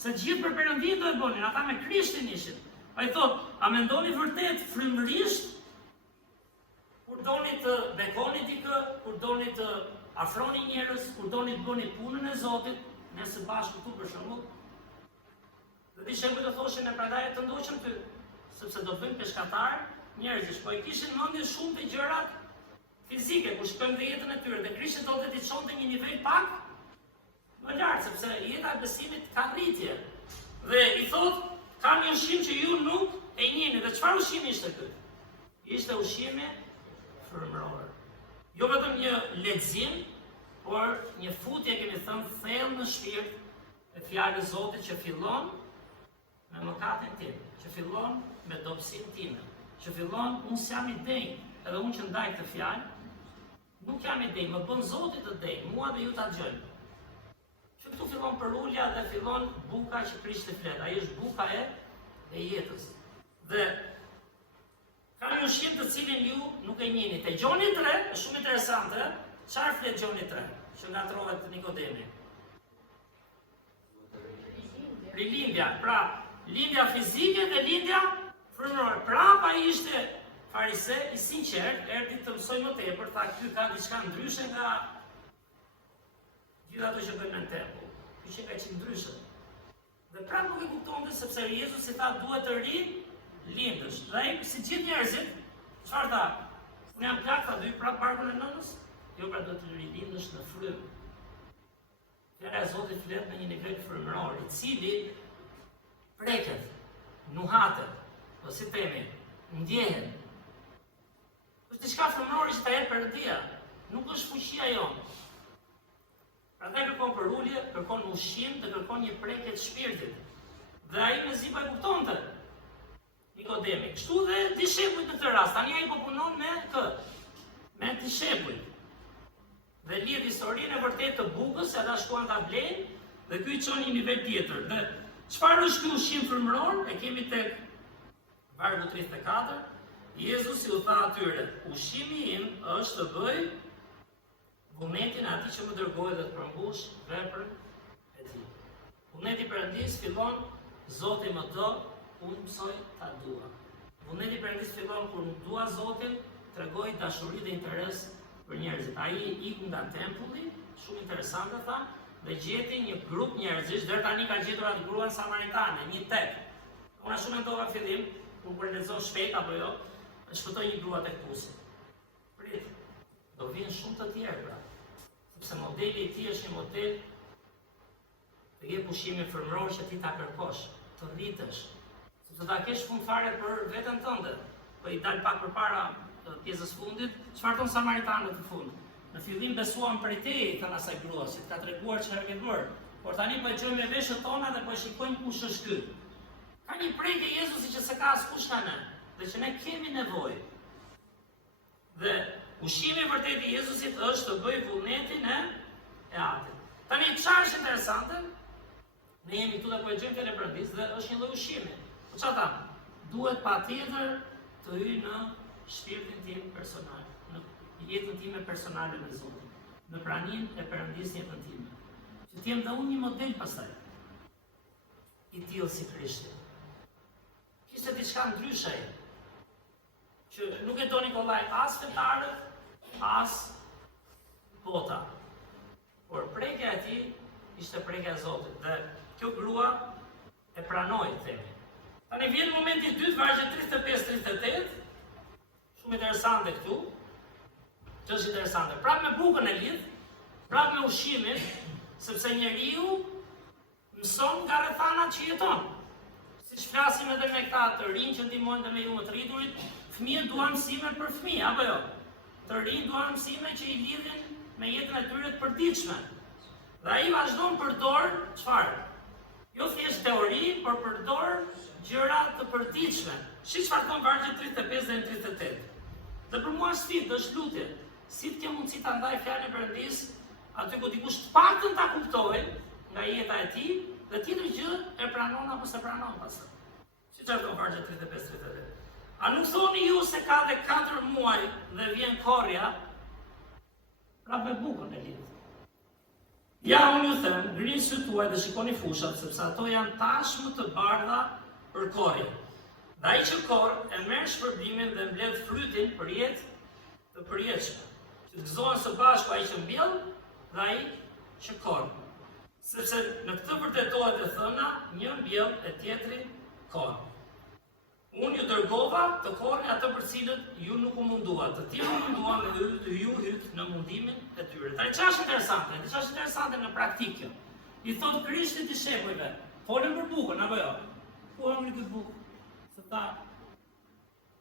Se të gjithë për Perëndin do e bonin, ata me Krishtin ishin. Ai thot, a mendoni vërtet frymërisht kur doni të bekoni dikë, kur doni të afroni njerëz, kur doni të bëni punën e Zotit, ne së bashku këtu për shembull. Dhe dishepujt do thoshin e prandaj të ndoqëm ty, sepse do bëjmë peshkatar njerëzish, po i kishin mendje shumë të gjërat fizike, ku shkojnë dhe jetën e tyre, dhe Krishti do të t'i çonte një nivel pak më lart, sepse jeta e besimit ka rritje. Dhe i thot, kam një ushqim që ju nuk e njihni. Dhe çfarë ushqimi ishte ky? Ishte ushqimi frymëror. Jo vetëm një lexim, por një futje, kemi thënë, thellë në shpirt e fjalës e Zotit që fillon me mëkatin tim, që fillon me dobësinë time, që fillon unë s'jam i denj, edhe unë që ndaj këtë fjalë, nuk jam i denj, më bën Zoti të denj, mua dhe ju ta dëgjojmë. Që këtu fillon përulja dhe fillon buka që Krishti flet. Ai është buka e jetës. Dhe ka një ushqim të cilin ju nuk e njihni. Te Gjoni 3 është shumë interesante. Çfarë flet Gjoni 3? Që ngatrohet Nikodemi. Rilindja, pra lindja fizike dhe lindja frymërore. Prapa ishte farise i sinqert, erdhi të mësoj më tepër, tha ky ka diçka ndryshe nga gjithë ato që bëjmë në tempull. Ky që ka qenë ndryshe. Dhe prapë nuk e kuptonte sepse Jezusi tha duhet të rilindësh. Dhe ai si gjithë njerëzit, çfarë tha? Unë jam plak, tha, do i prap barkun e nënës? Jo, pra do të rilindësh në frymë. Fjala e Zotit flet në një nivel frymëror, i cili preket, nuhatet, po si themi, ndjehet. Është diçka frymërore që ta jep Perëndia, nuk është fuqia jonë. Prandaj kërkon përulje, kërkon ushqim dhe kërkon një prekje të shpirtit. Dhe ai mezi pa e kuptonte Nikodemi. Kështu dhe dishepujt në këtë rast. Tani ai po punon me kë? Me dishepujt. Dhe lidh historinë e vërtetë të bukës, se ata shkuan ta blejnë, dhe ky i çon një nivel tjetër. Dhe çfarë është ky ushqim frymëror? E kemi tek vargu 34. Jezusi u tha atyre, ushqimi im është të bëj vullnetin e atij që më dërgoi dhe të përmbush veprën e tij. Vullneti i Perëndis fillon, Zoti më do, unë mësoj ta dua. Vullneti i Perëndis fillon kur dua Zotin, tregoj dashuri dhe interes për njerëzit. Ai iku nga tempulli, shumë interesante tha, dhe gjeti një grup njerëzish, deri tani ka gjetur atë gruan samaritane, një tek. Unë ashtu mendova në fillim, kur po lexon shpejt apo jo, e shpëtoi një grua tek pusi. Prit, do vinë shumë të tjerë pra. Sepse modeli i tij është një model të jep ushqimin frymëror që ti ta kërkosh, të rritesh, sepse ta kesh fund fare për veten tënde. Po i dal pak përpara pjesës fundit, çfarë thon samaritanët në fund? Në fillim besuam prej teje, thënë asaj gruas, që ka treguar çfarë ke bërë. Por tani po e çojmë me veshët tona dhe po e shikojmë kush është ky. Ka një prekje Jezusi që se ka askush nga ne, dhe që ne kemi nevojë. Dhe ushqimi vërtet i Jezusit është të bëjë vullnetin e atit. Tani çfarë është interesante? Ne jemi këtu dhe po e gjejmë fjalën e Perëndis dhe është një lloj ushqimi. Po çfarë tha? Duhet patjetër të hyj në shpirtin tim personal, në jetën time personale me Zotin, në praninë e Perëndis në jetën time. Që të jem dhe unë një model pastaj. I tillë si Krishti. Kishte diçka ndryshe ai. Që nuk e doni kollaj as fetarët, as bota. Por prekja e tij ishte prekja e Zotit dhe kjo grua e pranoi themi. Tani vjen momenti i dytë, vargje 35-38. Shumë interesante këtu. Që është interesante. Prapë me bukën e lidh, prapë me ushqimin, sepse njeriu mëson nga rrethanat që jeton. Siç flasim edhe me këta të rinj që ndihmojnë dhe me ju më të rriturit, fëmijët duan mësime për fëmijë, apo jo? Të rinj duan mësime që i lidhin me jetën e tyre të përditshme. Dhe ai vazhdon përdor çfarë? Jo thjesht teori, por përdor gjëra të përditshme. Shi çfarë thon vargjet 35 dhe 38. Dhe për mua sfidë është lutje. Si të ke mundësi ta ndaj fjalën e Perëndis aty ku dikush të paktën ta kuptojë nga jeta e tij, dhe tjetër gjë e pranon apo se pranon pastaj. Siç e thon vargje 35-38. A nuk thoni ju se ka dhe 4 muaj dhe vjen korrja? Pra me bukën e lidhë. Ja, unë ju them, ngrini sytë tuaj dhe shikoni fushat, sepse ato janë tashmë të bardha për korrje. Dhe ai që korr e merr shpërblimin dhe mbledh frytin për jetë të përjetshme. Që të gëzohen së bashku ai që mbjell dhe ai që korr. Sepse në këtë vërtetohet e thëna, një mbjell e tjetri korr. Unë ju dërgova të korrni atë për cilët ju nuk u mundua, të tjerë munduan dhe ju hyt në mundimin e tyre. Tani ç'është interesante në praktikë kjo. I thot Krishti dishepujve, folën për bukën apo jo? Po e këtë bukë. Se ta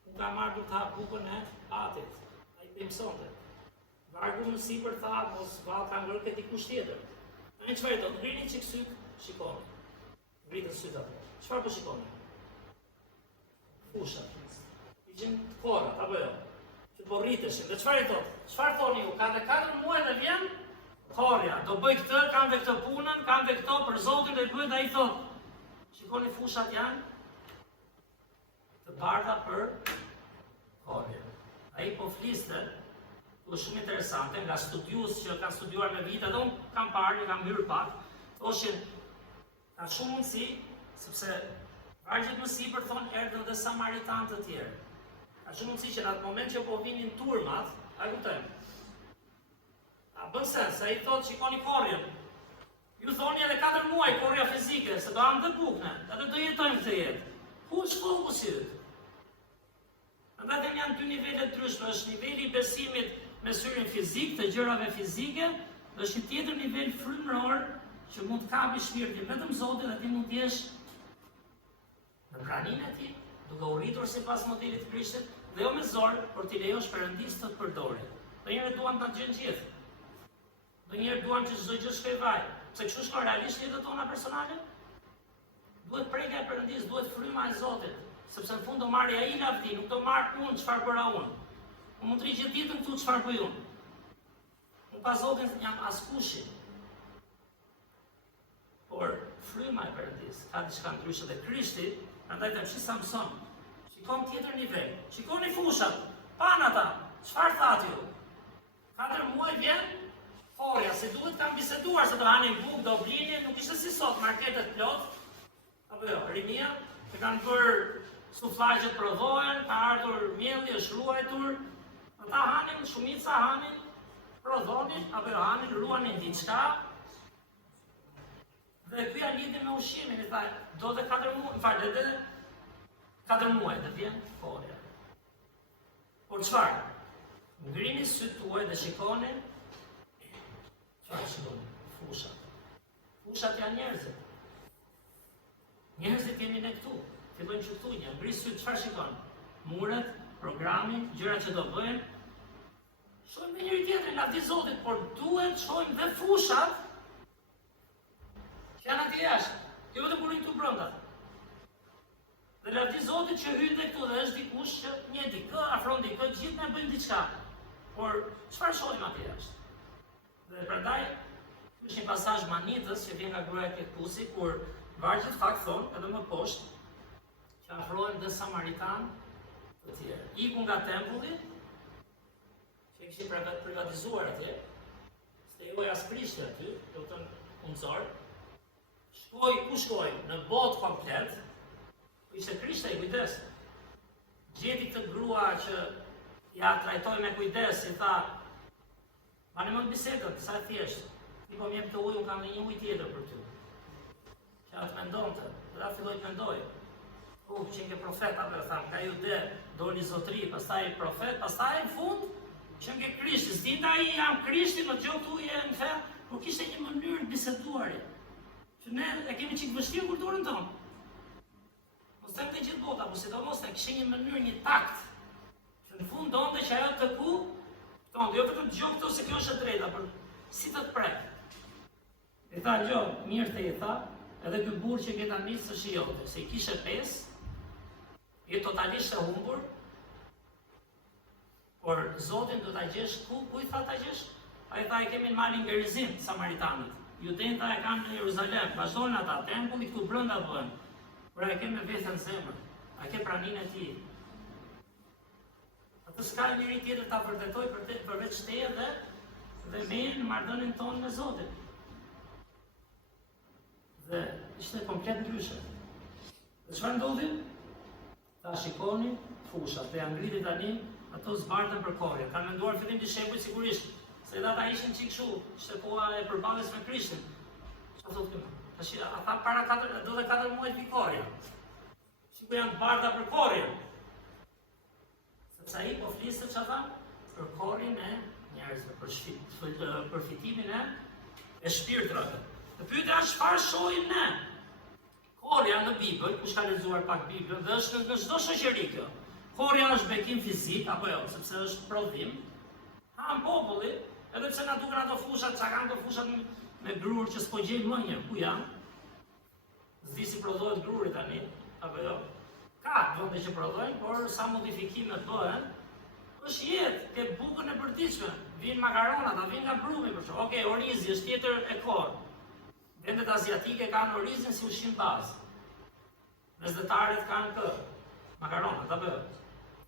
unë ka marrë të hap bukën e atit. Ai të mësonte. Vargu më sipër tha, mos vallë ka ngërë këtë dikush tjetër. Tani çfarë do? Ngrini çik syt, shikoni. Ngritën syt apo. Çfarë po shikoni? Fushat. Ishin të korrat, apo jo? Që po rriteshin. Dhe çfarë i thot? Çfarë thoni ju? Ka dhe 4 muaj dhe vjen korrja. Do bëj këtë, kanë dhe këtë punën, kanë dhe këto për Zotin dhe i bëjnë, dhe ai thot. Shikoni fushat janë të bardha për korrje. Ai po fliste, është shumë interesante, nga studiues që kanë studiuar me vite, dhe unë kam parë, kam hyrë pak, thoshin, ka shumë mundësi, sepse vargjet më sipër thonë erdhën dhe samaritan të tjerë. Ka shumë mundësi që në atë moment që po vinin turmat, a kuptojmë. A bën sens, ai thotë shikoni korrjen. Ju thoni edhe 4 muaj korrja fizike, se do am të bukne, edhe do jetojmë këtë jetë. Ku është fokusi? Andaj janë 2 nivele ndryshme, është niveli i besimit me syrin fizik të gjërave fizike, dhe është një tjetër nivel frymëror që mund të kapi shpirtin vetëm Zotit dhe ti mund të jesh në praninë e tij, duke u rritur sipas modelit të Krishtit, dhe jo me zor, por t'i lejosh Perëndis të të përdorë. Ndonjëherë duan ta gjejnë gjithë. Ndonjëherë duan që çdo gjë shkoj vaj. Pse kështu shkon realisht jetën tona personale? Duhet prekja e Perëndis, duhet fryma e Zotit, sepse në fund do marrë ai lavdi, nuk do marr unë çfarë bëra unë. Unë mund të rri gjithë ditën këtu çfarë bëj unë. Unë pa Zotin jam askushi. Por fryma e Perëndis ka diçka ndryshe dhe Krishti, prandaj ta fshi Samson. Shikon tjetër nivel. Shikoni fushat. Pan ata. Çfarë thatë ju? 4 muaj vjen korrja, se duhet kanë biseduar se do hanin bukë, do blinin, nuk ishte si sot, marketet plot. Apo jo, rimia, që kanë bërë suflaqet prodhohen, ka ardhur mielli, është ruajtur. Ata hanin, shumica hanin, prodhonin, apo jo, hanin, ruanin diçka. Dhe kjo ja lidhi me ushqimin, i thaj, do dhe 4 muaj, m'fal, dhe 4 muaj dhe vjen korrja. Por çfarë? Ngrini sytë tuaj dhe shikoni, çfarë shikoni? Fushat. Fushat janë njerëzit. Njerëzit jemi ne këtu. Fillojnë që këtu një. Ngri sytë, çfarë shikoni? Muret, programin, gjërat që do bëjmë. Shohim me njëri tjetrin, lavdi Zotit, por duhet shohim dhe fushat që janë aty jashtë. Jo vetëm kur këtu brenda. Dhe lavdi Zotit që hyn dhe këtu dhe është dikush që një dikë, afron dikë, gjithë ne bëjmë diçka. Por çfarë shohim aty jashtë? Dhe prandaj është një pasazh manitës që vjen nga gruaja e Klepusi, kur vargjet fakt thonë, edhe më poshtë, që afrohen dhe samaritan të tjerë. Iku nga tempulli, që kishin privatizuar atje, stejoj as Krishti aty, do të punësor, ku shkoj? Në botë komplet, ishte Krishti i kujdes. Gjeti këtë grua që ja trajtoj me kujdes, i tha, ma në mund bisedën, sa e thjeshtë. Ti po mjep të ujë, unë kam një ujë tjetër për ty. Që atë mendonte, dhe atë filloj të mendoj. Që nke profet, apo e thamë, ka ju dhe, doli zotri, pastaj profet, pastaj në fund, që nke Krishti, s'dinda i jam Krishti, më gjohë të ujë në fe, por kishte një mënyrë biseduari. Që ne e kemi qikë vështirë kur dorën tonë. Mos të gjithë bota, po sidomos ne kishte një mënyrë, një takt. Që në fund donte që ajo të ku, tonë, jo vetëm gjohë këto se kjo është e drejta, por si të prek. E tha, gjohë, mirë të i tha, edhe ky burr që ke tani s'është i jote, se i kishe 5, je totalisht e humbur, Por Zotin do ta gjesh ku i tha ta gjesh? Ai tha e kemi në malin Gerizim, Samaritanët. Judejnë tha e kanë në Jeruzalem, vazhdojnë ata, tempulli këtu brenda bëhen. Por e ke me veten zemër, a ke praninë e tij. Atë s'ka njëri tjetër ta vërtetoj përveç teje dhe me në marrëdhënien tonë me Zotin. Dhe ishte komplet ndryshe. Dhe çfarë ndodhi? Ta shikoni fushat, dhe janë ngriti tani, ato zbartën për korje. Kanë menduar fillim dishepujt sigurisht, se edhe ata ishin çik kështu, ishte koha e përballjes me Krishtin. Çfarë thotë këtu? Tash ata para 4 muaj vi korja. Sikur janë barda për korjen. Sepse ai po flisë çfarë tha? Për korjen e njerëzve, për përfitimin e shpirtrave. Dhe pyetja është çfarë shohim ne? Korja në Bibël, kush ka lexuar pak Biblën, dhe është në çdo shoqëri kjo. Korja është bekim fizik, apo jo, sepse është prodhim. Han populli, edhe pse na duken ato fushat, çka kanë ato fushat me grur që s'po gjejmë më një, ku janë? S'di si prodhohet gruri tani, apo jo? Ka vende që prodhojnë, por sa modifikime bëhen, është jetë, ke bukën e përditshme, vinë makaronat, a vinë nga brumi për shkak. Okej, orizi është tjetër e korë. Vendet aziatike kanë orizin si ushqim bazë. Mesdhetaret kanë kë, makaronat, apo jo?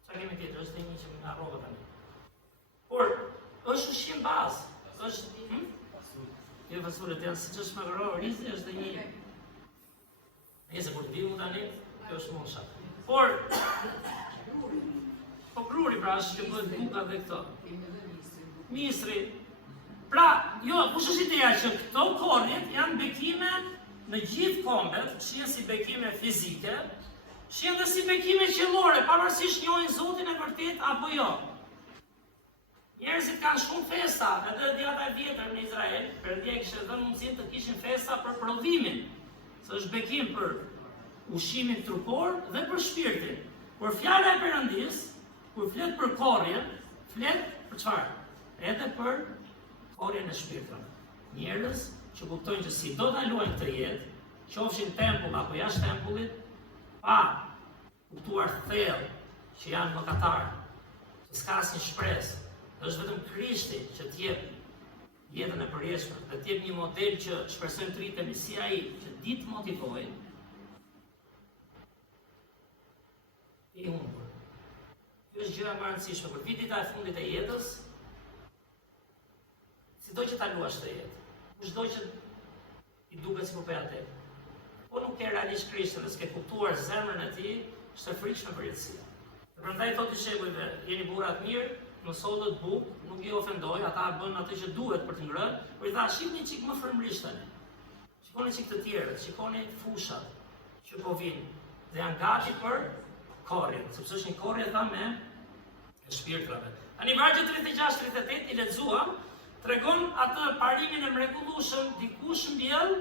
Çfarë kemi tjetër? Është një që nga rrova tani. Por është ushqim bazë. Është jo fasulet janë siç është makaron, orizi është një. Nëse kur të viu tani, kjo është mosha. Por gruri pra është që bëhet buka dhe këto. Misri. Pra, jo, kush është ideja që këto kornit janë bekime në gjithë kombet, shihen si bekime fizike, shihen dhe si bekime qellore, pavarësisht njohin Zotin e vërtet apo jo. Njerëzit kanë shumë festa, edhe djata e vjetër në Izrael, Perëndia kishte dhënë mundësinë të kishin festa për prodhimin, se është bekim për ushqimin trupor dhe për shpirtin. Por fjala e Perëndisë, kur flet për korrjen, flet për çfarë? Edhe për korrjen e shpirtit. Njerëz që kuptojnë që si do ta luajnë këtë jetë, qofshin tempull apo jashtë tempullit, pa kuptuar thellë që janë mëkatarë, që s'ka asnjë shpresë, është vetëm Krishti që t'jep jetën e përjetshme, dhe t'jep një model që shpresojmë të rritemi si ai, që ditë motivojnë, i humbur. Kjo është gjëra më e rëndësishme për vitet e fundit e jetës. Sido që ta luash të jetë, kushdo që i duket si përpej atë. Po nuk ke realisht Krishtin dhe s'ke kuptuar zemrën e tij, është e frikshme për jetësia. Prandaj thotë dishepujve, jeni burra të mirë, mësoni të bukë, nuk i ofendoj, ata bën atë që duhet për të ngrënë, por i tha shihni çik më frymërisht tani. Shikoni çik të tjerët, shikoni fushat që po vinë dhe janë gati për korrjen, sepse është një korrje tha me shpirtrave. Tani vargje 36-38 i lexuam, tregon atë parimin e mrekullueshëm, dikush mbjell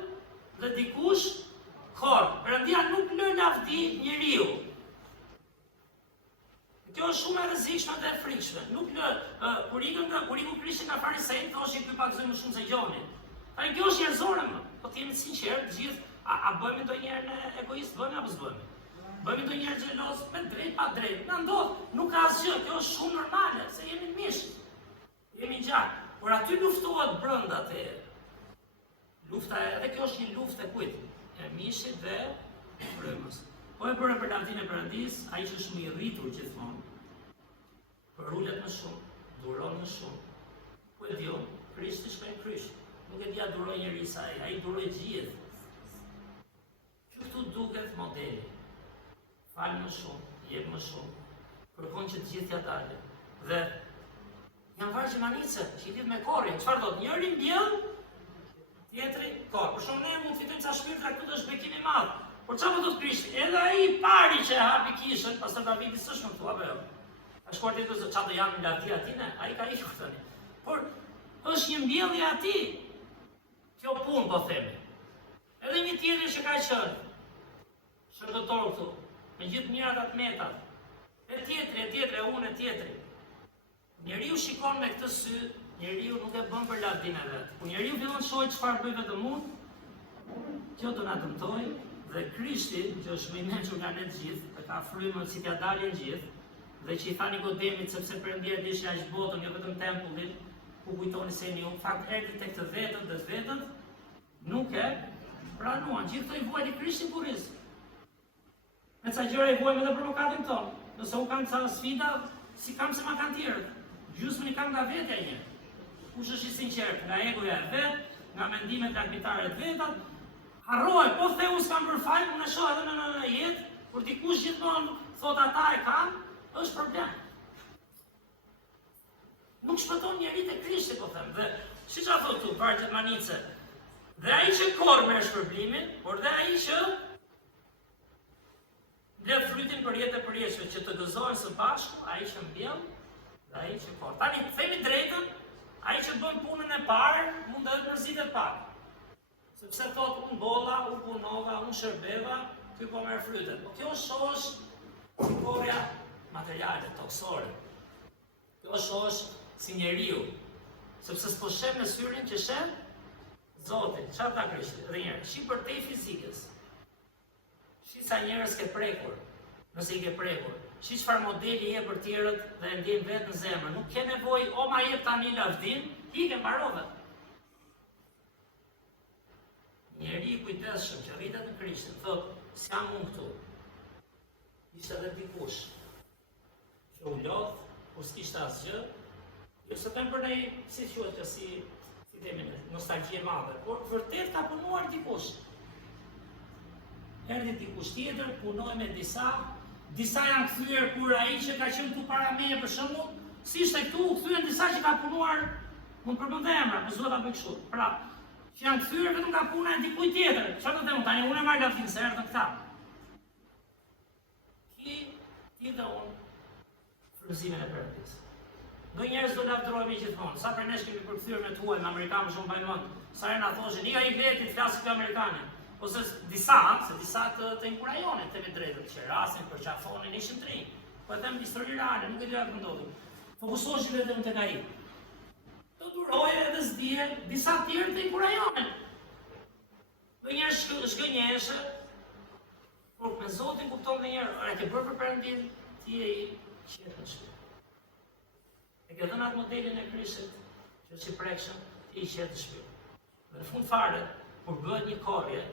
dhe dikush korr. Perëndia nuk lë lavdi njeriu. Kjo është shumë e rrezikshme dhe e frikshme. Nuk lë kur iku Krishti nga farisejt, thoshin ky pak më shumë se Gjoni. Tani kjo është njerëzore më. Po të jemi sinqert, gjithë a bëhemi ndonjëherë ne egoist, bëhemi apo s'bëhemi? Bëhemi ndonjëherë xheloz, me drejt pa drejt. Na ndodh, nuk ka asgjë, kjo është shumë normale, se jemi mish. Jemi gjatë. Por aty luftohet brenda te. Lufta edhe kjo është një luftë e kujt? E mishit dhe frymës. Po e bëre për lavdinë e Perëndisë, ai që është më i rritur gjithmonë. Përulet më shumë, duron më shumë. Ku e diun? Krishti shkoi në kryq. Nuk e dia duroj njëri sa ai duroi gjithë. Këtu duket modeli. Fal më shumë, jep më shumë. Kërkon që të gjithë t'ia dalë. Dhe janë vargje manice që i lidh me korrjen. Çfarë thotë? Njëri mbjell, tjetri korr. Por shumë ne mund të fitojmë ca shpirtra, këtu është bekim i madh. Por çfarë do të Krishti? Edhe ai i pari që hapi kishën, pastaj Davidi s'është më këtu apo jo? A shkuar ditë se çfarë do janë lavdi aty ne? Ai ka ikur tani. Por është një mbjellje e atij. Kjo punë po themi. Edhe një tjetër që ka qenë shërbëtor këtu, me gjithë mirat atë metat. E tjetri, unë e tjetri. Njeriu shikon me këtë sy, njeriu nuk e bën për lavdinë e vet. Kur njeriu fillon të shohë çfarë bëj vetëm unë, kjo do na dëmtojë dhe Krishti, që është më i mençur nga ne të gjithë, e ka frymën si t'ia dalin gjithë, dhe që i tha Nikodemit sepse Perëndia dishi aq botën, jo vetëm tempullin, ku kujtoni se një fakt erdhi tek të vetët dhe të vetët nuk e pranuan. Gjithë këto i vuajti Krishti burris. Me ca gjëra i vuajmë edhe për mëkatin tonë. Nëse u kanë ca sfida, si kam se ma kanë tjerët. Gjysmën i kam nga vetja një. Kush është i sinqert, nga egoja e vet, nga mendimet arbitrare të vetat, harroj, po theu s'kam bërë fajin, unë e shoh edhe në jetë, kur dikush gjithmonë thot ata e kanë, është problem. Nuk shpëton njeri te Krishti, po them. Dhe siç a thot tu, Varg Manice, dhe ai që korr merr shpërblimin, por dhe ai që mbledh frytin për jetë e përjetshme, që të gëzohen së bashku, ai që mbjell dhe ai që korr. Tani themi drejtën, ai që bën punën e parë mund të përzihet pak. Sepse thot unë bolla, unë punova, unë shërbeva, ky po merr frytet. Po kjo shohësh korrja materiale, toksore. Kjo shohësh si njeriu, sepse s'po sheh me syrin që sheh Zotin. Çfarë ta Krishti? Edhe një herë, shi përtej fizikës. Shi sa njerëz ke prekur, nëse i ke prekur. Shi çfarë modeli je për tjerët dhe e ndjen vetë në zemër. Nuk ke nevojë o ma jep tani lavdin, hike mbarove. Njeri i kujdesshëm që rritet në Krishtin, thotë, s'jam unë këtu. Ishte edhe dikush që u lodh, kur s'kishte asgjë, jo se them për ne, si quhet kjo, si themi, nostalgji e madhe, por vërtet ka punuar dikush. Erdhi dikush tjetër, punoi me disa janë kthyer kur ai që ka qenë këtu para meje për shembull, si ishte këtu, kthyen disa që ka punuar, mund përmend emra, po s'do ta bëj kështu. Pra, që janë kthyer vetëm nga puna e dikujt tjetër. Çfarë do të them tani, unë e marr lavdin se erdhën këta. Ti dhe unë frymëzimin e Perëndisë. Do njerëz do lavdërohemi gjithmonë. Sa për nesh kemi përkthyer me tuaj, me amerikanë shumë mbaj mend. Sa herë na thoshin, "Ika i vletit, flas këtu amerikanë." Ose disa të inkurajonin të me drejtët, që rasin, përqafonin, ishin të rinj. Po e them histori reale, nuk e dija të ndodhin. Fokusoheshin vetëm tek ai. Të duroje edhe s'dije, disa tjerë të inkurajonin. Do njerëz shgënjeshe, por me Zotin kupton dhe njerë, e ke bërë për Perëndin, ti e i qetë në shpirë. E ke dhënë atë modelin e Krishtit, që është i prekshëm, ti i qetë në shpirë. Dhe në fund fare, kur bëhet një korrje,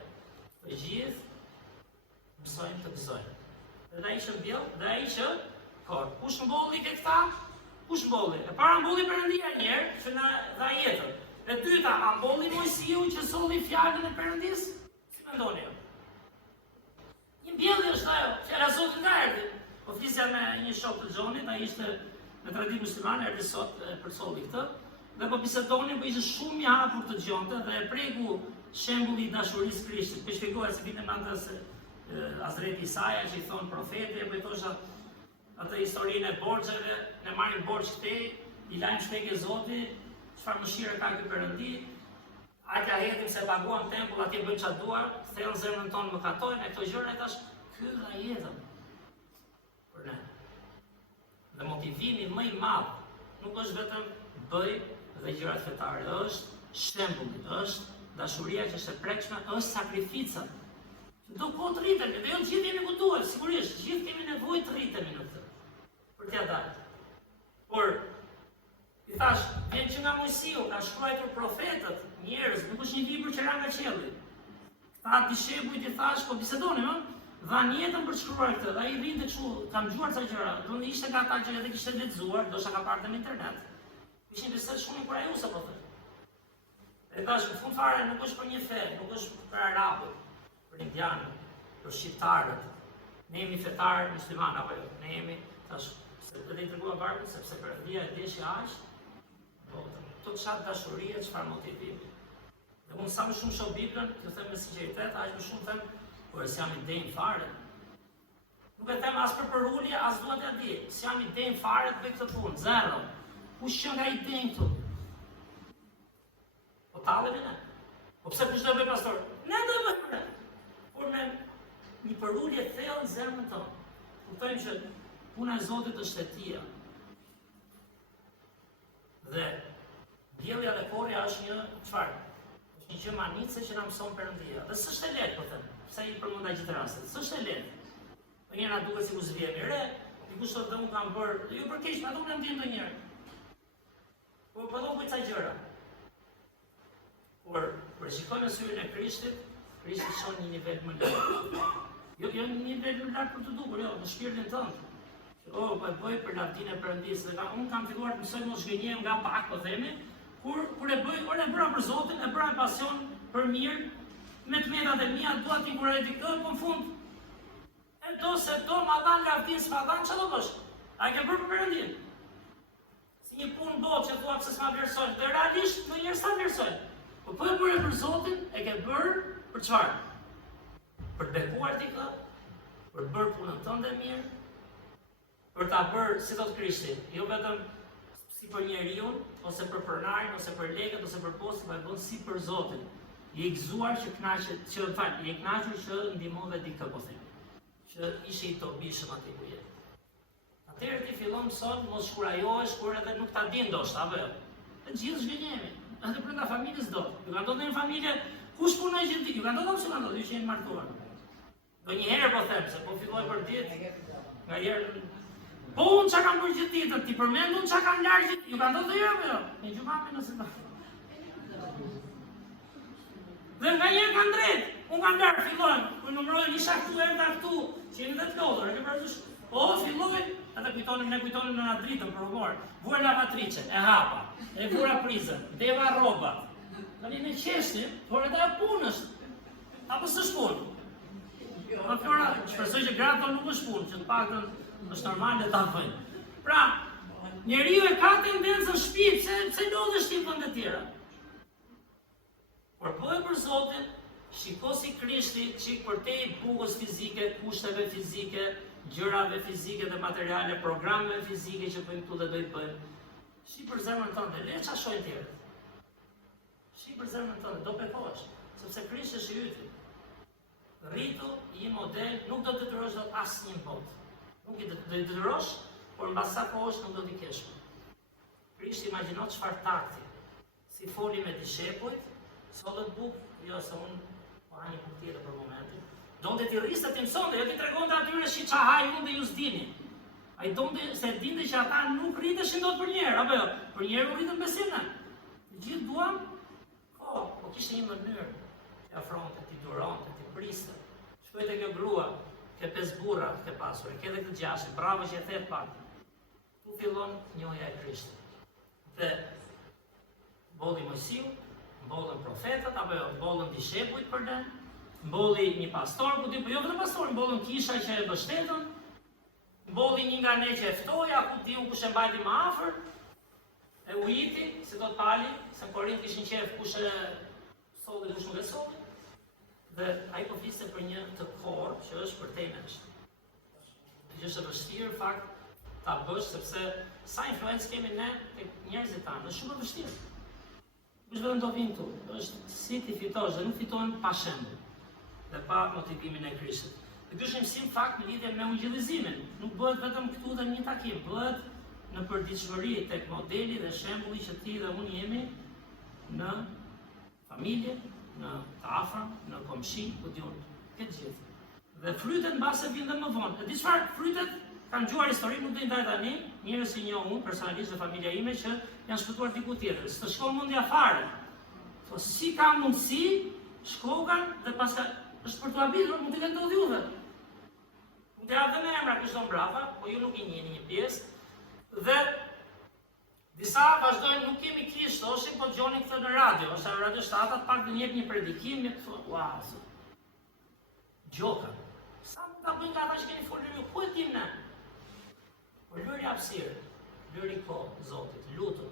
të gjithë mësojnë të gëzojnë. Dhe ai që mbjell, dhe ai që korr. Kush mbolli ke këta? Kush mbolli? E para mbolli Perëndia një herë, që na dha jetën. E dyta, a mbolli Mojsiu që solli fjalën e Perëndisë? Si mendoni ju? Një mbjellje është ajo, fjala e Zotit nga erdhi. Po flisja me një shok të Xhonit, ai ishte me traditë muslimane, erdhi sot për solli këtë. Dhe po bisedonin, po ishte shumë i hapur të dëgjonte dhe e preku shembulli i dashurisë Krishtit. Po shpjegoja se vitin mendja se Hazreti Isaia që i thon profeti, apo i thosha atë historinë e borxheve, ne marrim borxh këtej, i lajm shpejt Zoti, çfarë mëshire ka ky Perëndi. Atja hedhim se paguam tempull, atje bëjmë çfarë duar, thellën zemrën tonë mëkatojnë, e këto gjëra tash ky nga jetën. Për ne. Dhe motivimi më i madh nuk është vetëm bëj dhe gjërat fetare, është shembulli, është dashuria që është e prekshme, është sakrifica. Do kohë të rritemi, dhe jo gjithë jemi ku duhet, sigurisht, gjithë kemi nevojë të rritemi në këtë, për t'ia dalë. Por, i thash, vjen që nga Mojsiu, ka shkruar profetët, njerëz, nuk është një libër që ra nga qielli. Këta dishepujt i thash, po bisedonin, dhanë jetën për të shkruar këtë, dhe ai rrinte kështu, kam dëgjuar ca gjëra, do ishte nga ata që edhe kishte lexuar, ndoshta ka parë në internet. Ishin bisedë shumë inkurajuese po thënë. E thash, në fund fare nuk është për një fe, nuk është për arabët, për indianët, për shqiptarët. Ne jemi fetarë muslimanë apo jo? Ne jemi, thash, se do të tregova vargun sepse Perëndia e deshi aq, të çfarë dashurie, çfarë motivimi. Dhe unë sa më shumë shoh Biblën, ju them me sinqeritet, aq më shumë them, por s'jam i denj fare. Nuk e them as për përulje, as dua t'ia di. S'jam i denj fare të bëj këtë punë, zero. Kush që nga i denj këtu? Po tallemi ne. Po pse kush do bëj pastor? Ne do bëjmë. Por me një përulje thellë në zemrën tonë. Kuptojmë që puna e Zotit është e tija. Dhe diellja dhe korrja është një çfarë? Është një gjë manice që na mëson Perëndia. Dhe s'është e lehtë po them. Pse i përmenda gjithë rastet? S'është e lehtë. Po njëra duket sikur s'vjemi re, dikush thotë unë kam bërë, jo për keq, ato unë ndjen ndonjëherë. Po do bëj ca gjëra. Por shikoj në syrin e Krishtit, Krishti shon një nivel më lart. Jo një nivel më lart për të dukur, jo, në shpirtin tënd. Po e bëj për lavdinë e Perëndisë, dhe unë kam filluar të mësoj mos gënjem nga pak, po themi, kur e bëj, e bëra për Zotin, e bëra pasion për mirë, me të metat e mia dua t'i kuroj ti këtë, po në fund e do se do ma dhan lavdinë, s'ma dhan, çfarë do bësh? A e ke bërë për Perëndin? Si një punë botë që thua pse s'ma vlerësojnë, dhe realisht ndonjëherë sa vlerësojnë. Po e bërë për Zotin, e ke bërë për çfarë? Për të bekuar ti këtë, për të bërë punën tënde mirë, për ta bërë si thot Krishti, jo vetëm si për njeriu, ose për pronarin, ose për lekët, ose për postën, por e bën si për Zotin. Je i gëzuar që kënaqet, je i kënaqur që ndihmove dikë, po them. Që ishe i dobishëm aty ku je. Atëherë ti fillon mëson mos shkurajohesh kur edhe nuk ta din ndoshta, apo jo. Të gjithë zgjenjemi, edhe brenda familjes do. Ju ka ndodhur në familje kush punoi që ti, ju ka ndodhur se ka ndodhur që jeni martuar. Donjëherë po them se po filloj për ditë, ngaherë po unë që kam bërë gjithë ditën, ti përmendun që kam larë gjithë, ju ka ndodhur apo jo? Me gjumame nëse ta. Dhe nga njerë kanë drejt, unë kanë larë, fillojnë, unë numërojnë isha këtu, erda këtu, që jemi dhe të lodhër, e ke përëzush, po, fillojnë, edhe ne kujtonim në nga dritën për humor, vura lavatrice, e hapa, e vura prizën, deva roba, në një me qeshtin, por edhe e punës, apo së shpunë. Në fjora, shpresoj që gratë tonë nuk është punë, që të paktën është normal dhe ta bëjnë. Pra, njeriu e ka tendencën shpirt, se lodhesh ti vende tjera. Por bëj për Zotin, shiko si Krishti, çik për te i bukës fizike, kushteve fizike, gjërave fizike dhe materiale, programeve fizike që bëjmë këtu dhe do i bëjmë. Shi për zemrën tënde, le qa shojnë tjerët. Shi për zemrën tënde, do pekohesh, sepse Krishti është i yti. Rritu i model, nuk do të detyrosh dot asnjë botë. Nuk i do të detyrosh, por mbas sa kohësh nuk do t'i kesh. Krishti imagjino çfarë takti. Si foli me dishepujt, sollet buk, jo se unë pa një buk tjetër për momentin. Donte t'i rriste t'i mësonte, jo t'i tregonte atyre shi qa haj unë dhe ju s'dini. Ai donte se dinte që ata nuk rriteshin dot për njerë, apo jo? Për njerë u rritën besimin. Të gjithë duam, po kishte një mënyrë që afronte, t'i duronte, t'i priste. Shkoj te kjo grua, ke 5 burra ke pasur, ke edhe këtë 6, bravo që e thet pak. Tu fillon njohja e Krishtit. Dhe bolli Mojsiu, mbollën profetët, apo jo, mbollën dishepujt për ne, mbolli një pastor, po jo vetëm pastor, mbollën kisha që e mbështetën, mbolli një nga ne që e ftoja, ku diu kush e mbajti më afër, e ujiti, si do të pali, se në Korint kishin qef kush e solli, kush nuk e solli, dhe ai po fliste për një të korë që është për te mesh. Që është e vështirë, fakt, ta bësh, sepse sa influencë kemi ne tek njerëzit tanë, është shumë e vështirë. Është vetëm do vinë këtu, është si ti fitosh dhe nuk fitohen pa shembull dhe pa motivimin e Krishtit. Dhe ky është një mësim fakt në lidhje me ungjillizimin. Nuk bëhet vetëm këtu dhe një takim, bëhet në përditshmëri tek modeli dhe shembulli që ti dhe unë jemi në familje, në të afërm, në komshi, ku diun, këtë gjithë. Dhe frytet mbase vinë dhe më vonë. E di çfarë frytet kanë gjuar historinë, nuk do i ndaj tani, njerëz që njoh unë personalisht dhe familja ime që janë shpëtuar diku tjetër. S'të shkon mendja fare. Po si ka mundësi, shkokan dhe pastaj është për t'u habitur, mund të kenë ndodhur juve. Mund të javë me emra kështu brava, po ju nuk i njihni një pjesë. Dhe disa vazhdojnë nuk kemi kish, thoshin po dëgjonin këtë në radio, ose në Radio Shtatat pak do njep një predikim, më thonë, "Wow." Gjoka. Sa mund ta bëjnë ata që keni folur ju, ku e dim ne? Po lëri hapësirë, lëri kohë Zotit, lutu,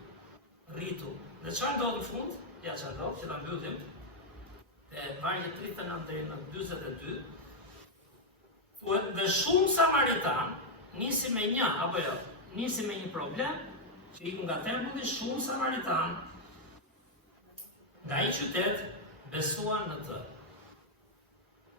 rritu. Dhe çfarë ndodhi në fund? Ja çfarë ndodhi, që ta mbyllim. Vargje 39 deri në 42. Thuhet dhe shumë samaritan nisi me një, apo jo, nisi me një problem që iku nga tempulli, shumë samaritan nga ai qytet besuan në të.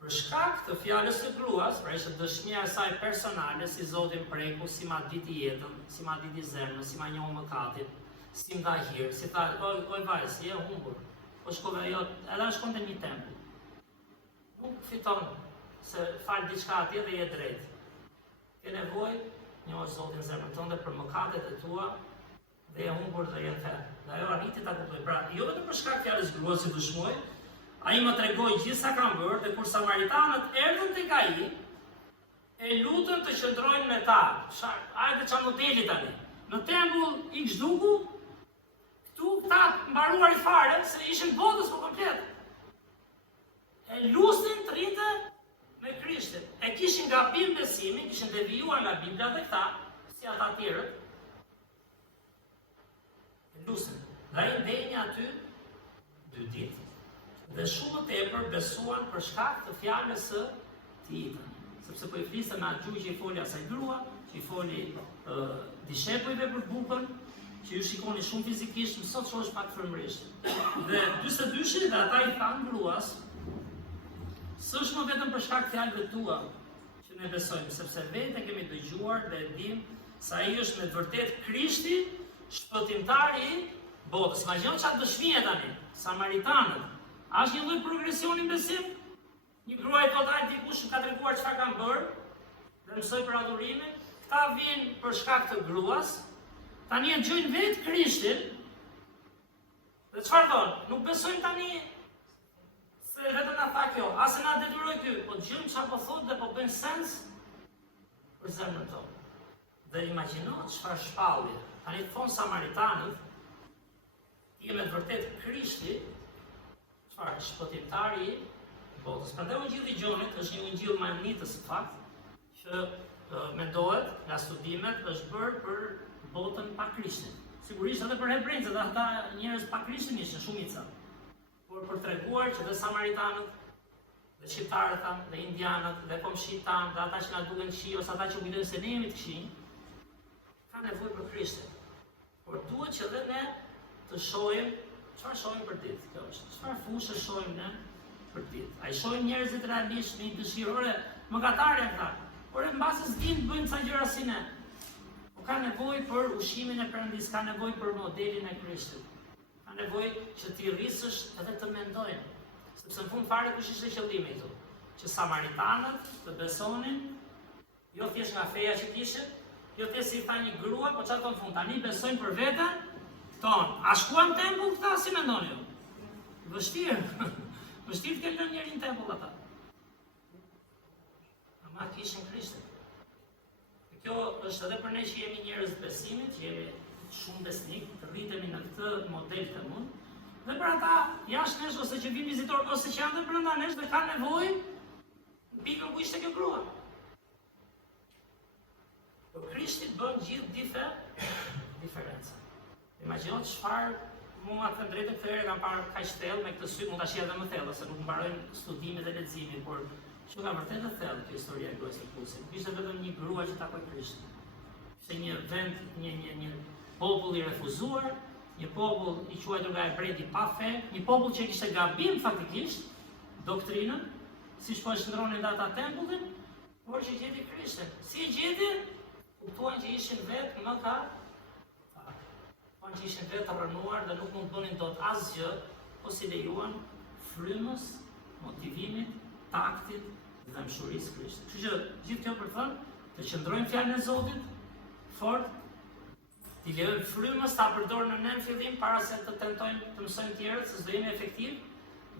Për shkak të fjalës së gruas, pra ishte dëshmia e saj personale si Zoti mpreku, si ma diti jetën, si ma diti zemrën, si ma njohu mëkatin, si më dha hir, si tha, oj vajzë, je humbur. Po shkove jo, edhe shkonte në një tempël. Nuk fiton se fal diçka atje dhe je drejt. Ke nevojë njohë Zotin zemrën tënde për mëkatet e tua dhe e humbur dhe jenë the. Dhe ajo arriti ta kuptoj. Pra, jo vetëm për shkak fjalës gruas si dëshmoi, ai më tregoi gjithë sa kanë bërë dhe kur samaritanët erdhën tek ai, e lutën të qëndrojnë me ta. Hajde çan modeli tani. Në tempull i zhduku, këtu ta mbaruar i fare se ishin botës po komplet. E lustin të rrinte me Krishtin. E kishin gabim besimin, kishin devijuar nga Bibla dhe këta, si ata tjerët. E lustin. Dhe ai ndeni aty 2 ditë. Dhe shumë të tepër besuan për shkak të fjalës së tij. Sepse po i fliste me atë gjuhë që i foli asaj grua, që i foli dishepujve për bukën, që ju shikoni shumë fizikisht, sot shohësh pak frymërisht. Dhe 42-shin dhe ata i thanë gruas, s'është më vetëm për shkak fjalëve tua që ne besojmë, sepse vetë kemi dëgjuar dhe e dim se ai është me të vërtetë Krishti, shpëtimtari i botës. Imagjino çfarë dëshmi e tani, samaritanët. A është një lloj progresioni në besim? Një grua e thotë ai dikush ka treguar çfarë kanë bërë dhe mësoj për adhurimin. Këta vinë për shkak të gruas, tani e gjojnë vetë Krishtin. Dhe çfarë thonë? Nuk besojmë tani se vetëm na tha kjo, as na detyroi ky, po dëgjojmë çfarë po thotë dhe po bëjnë sens për zemrën tonë. Dhe imagjino çfarë shpallje. Tani thonë samaritanët, je me të vërtetë Krishti, çfarë shpëtimtari i botës. Prandaj Ungjilli i Gjonit është një ungjil manitës në fakt, që mendohet nga studimet është bërë për botën pa Krishtin. Sigurisht edhe për hebrejtë, dhe ata njerëz pa Krishtin ishin shumica. Por për treguar që dhe samaritanët, dhe shqiptarët tanë, dhe indianët, dhe komshit tanë, dhe ata që na duken këqij, ose ata që kujtojnë se ne jemi të këqij, ka nevojë për Krishtin. Por duhet që dhe ne të shohim çfarë shohim për ditë. Kjo është. Çfarë fushë shohim ne për ditë. Ai shohim njerëzit realisht me dëshirë, ore, mëkatarë janë këta. Ore, mbasi s'din bëjnë ca gjëra si ne. Po ka nevojë për ushimin e Perëndis, ka nevojë për modelin e Krishtit. Ka nevojë që ti rrisësh edhe të mendojnë. Sepse në fund fare kush ishte qëllimi këtu? Që samaritanët të besonin, jo thjesht nga feja që kishin, jo thjesht si tha një grua, po çfarë në fund tani besojnë për veten tonë. A shkuan në tempull këta si mendoni ju? Vështirë. Vështirë të kenë njëri në tempull ata. Ama kishin Krishtin. Kjo është edhe për ne që jemi njerëz besimit, që jemi shumë besnik, të rritemi në këtë model të mund, dhe për ata jashtë nesh, ose që vinë vizitor, ose që janë dhe brenda nesh dhe ka nevojë në pikën ku ishte kjo grua. Po Krishti bën gjithë diferencën. Imagjino çfarë mua të drejtë këtë herë kam parë kaq thellë me këtë sy, mund ta shih edhe më thellë, se nuk mbarojnë studimet e leximit, por që ka vërtet të thellë kjo historia e gruas së Kusit. Ishte vetëm një grua që takoi Krishtin. Ishte një vend, një popull i refuzuar, një popull i quajtur nga hebrejt i pa fe, një popull që kishte gabim faktikisht doktrinën, siç po e shndronin ata tempullin, por që gjeti Krishtin. Si e gjeti? Kuptuan që ishin vetë më ka që ishin vetë të rënuar dhe nuk mund të bënin dot asgjë, po si lejuan frymës, motivimit, taktit dhe mshurisë Krishtit. Kështu që gjithë kjo për thënë, të qëndrojmë fjalën e Zotit fort, t'i lejojmë frymës ta përdorë në ne në fillim para se të tentojmë të mësojmë tjerët, se s'do jemi efektiv,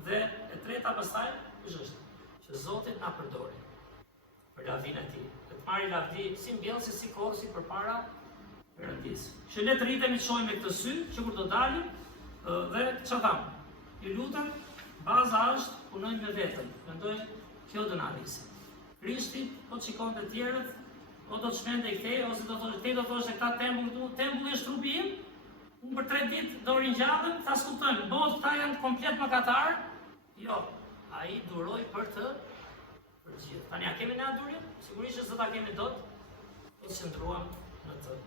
dhe e treta pastaj është që Zoti na përdori për lavdinë e Tij. Të marrë lavdi si mbjellësi, si korsi përpara Perëndis. Që le të rritemi të shohim me këtë sy, që kur do dalim, dhe çfarë tham? Ju lutem, baza është punojmë me veten. Mendoj kjo do na rrisë. Krishti po të shikon të tjerët, o do të shmendej këtej, ose do të thoshte këta tempull këtu, tempulli është trupi im, unë për 3 ditë do ringjallem, ta skuqtojmë, botë ta janë komplet mëkatar. Jo, ai duroi për të përgjithë. Tani a kemi ne durim? Sigurisht se ta kemi dot, po të qëndruam në të.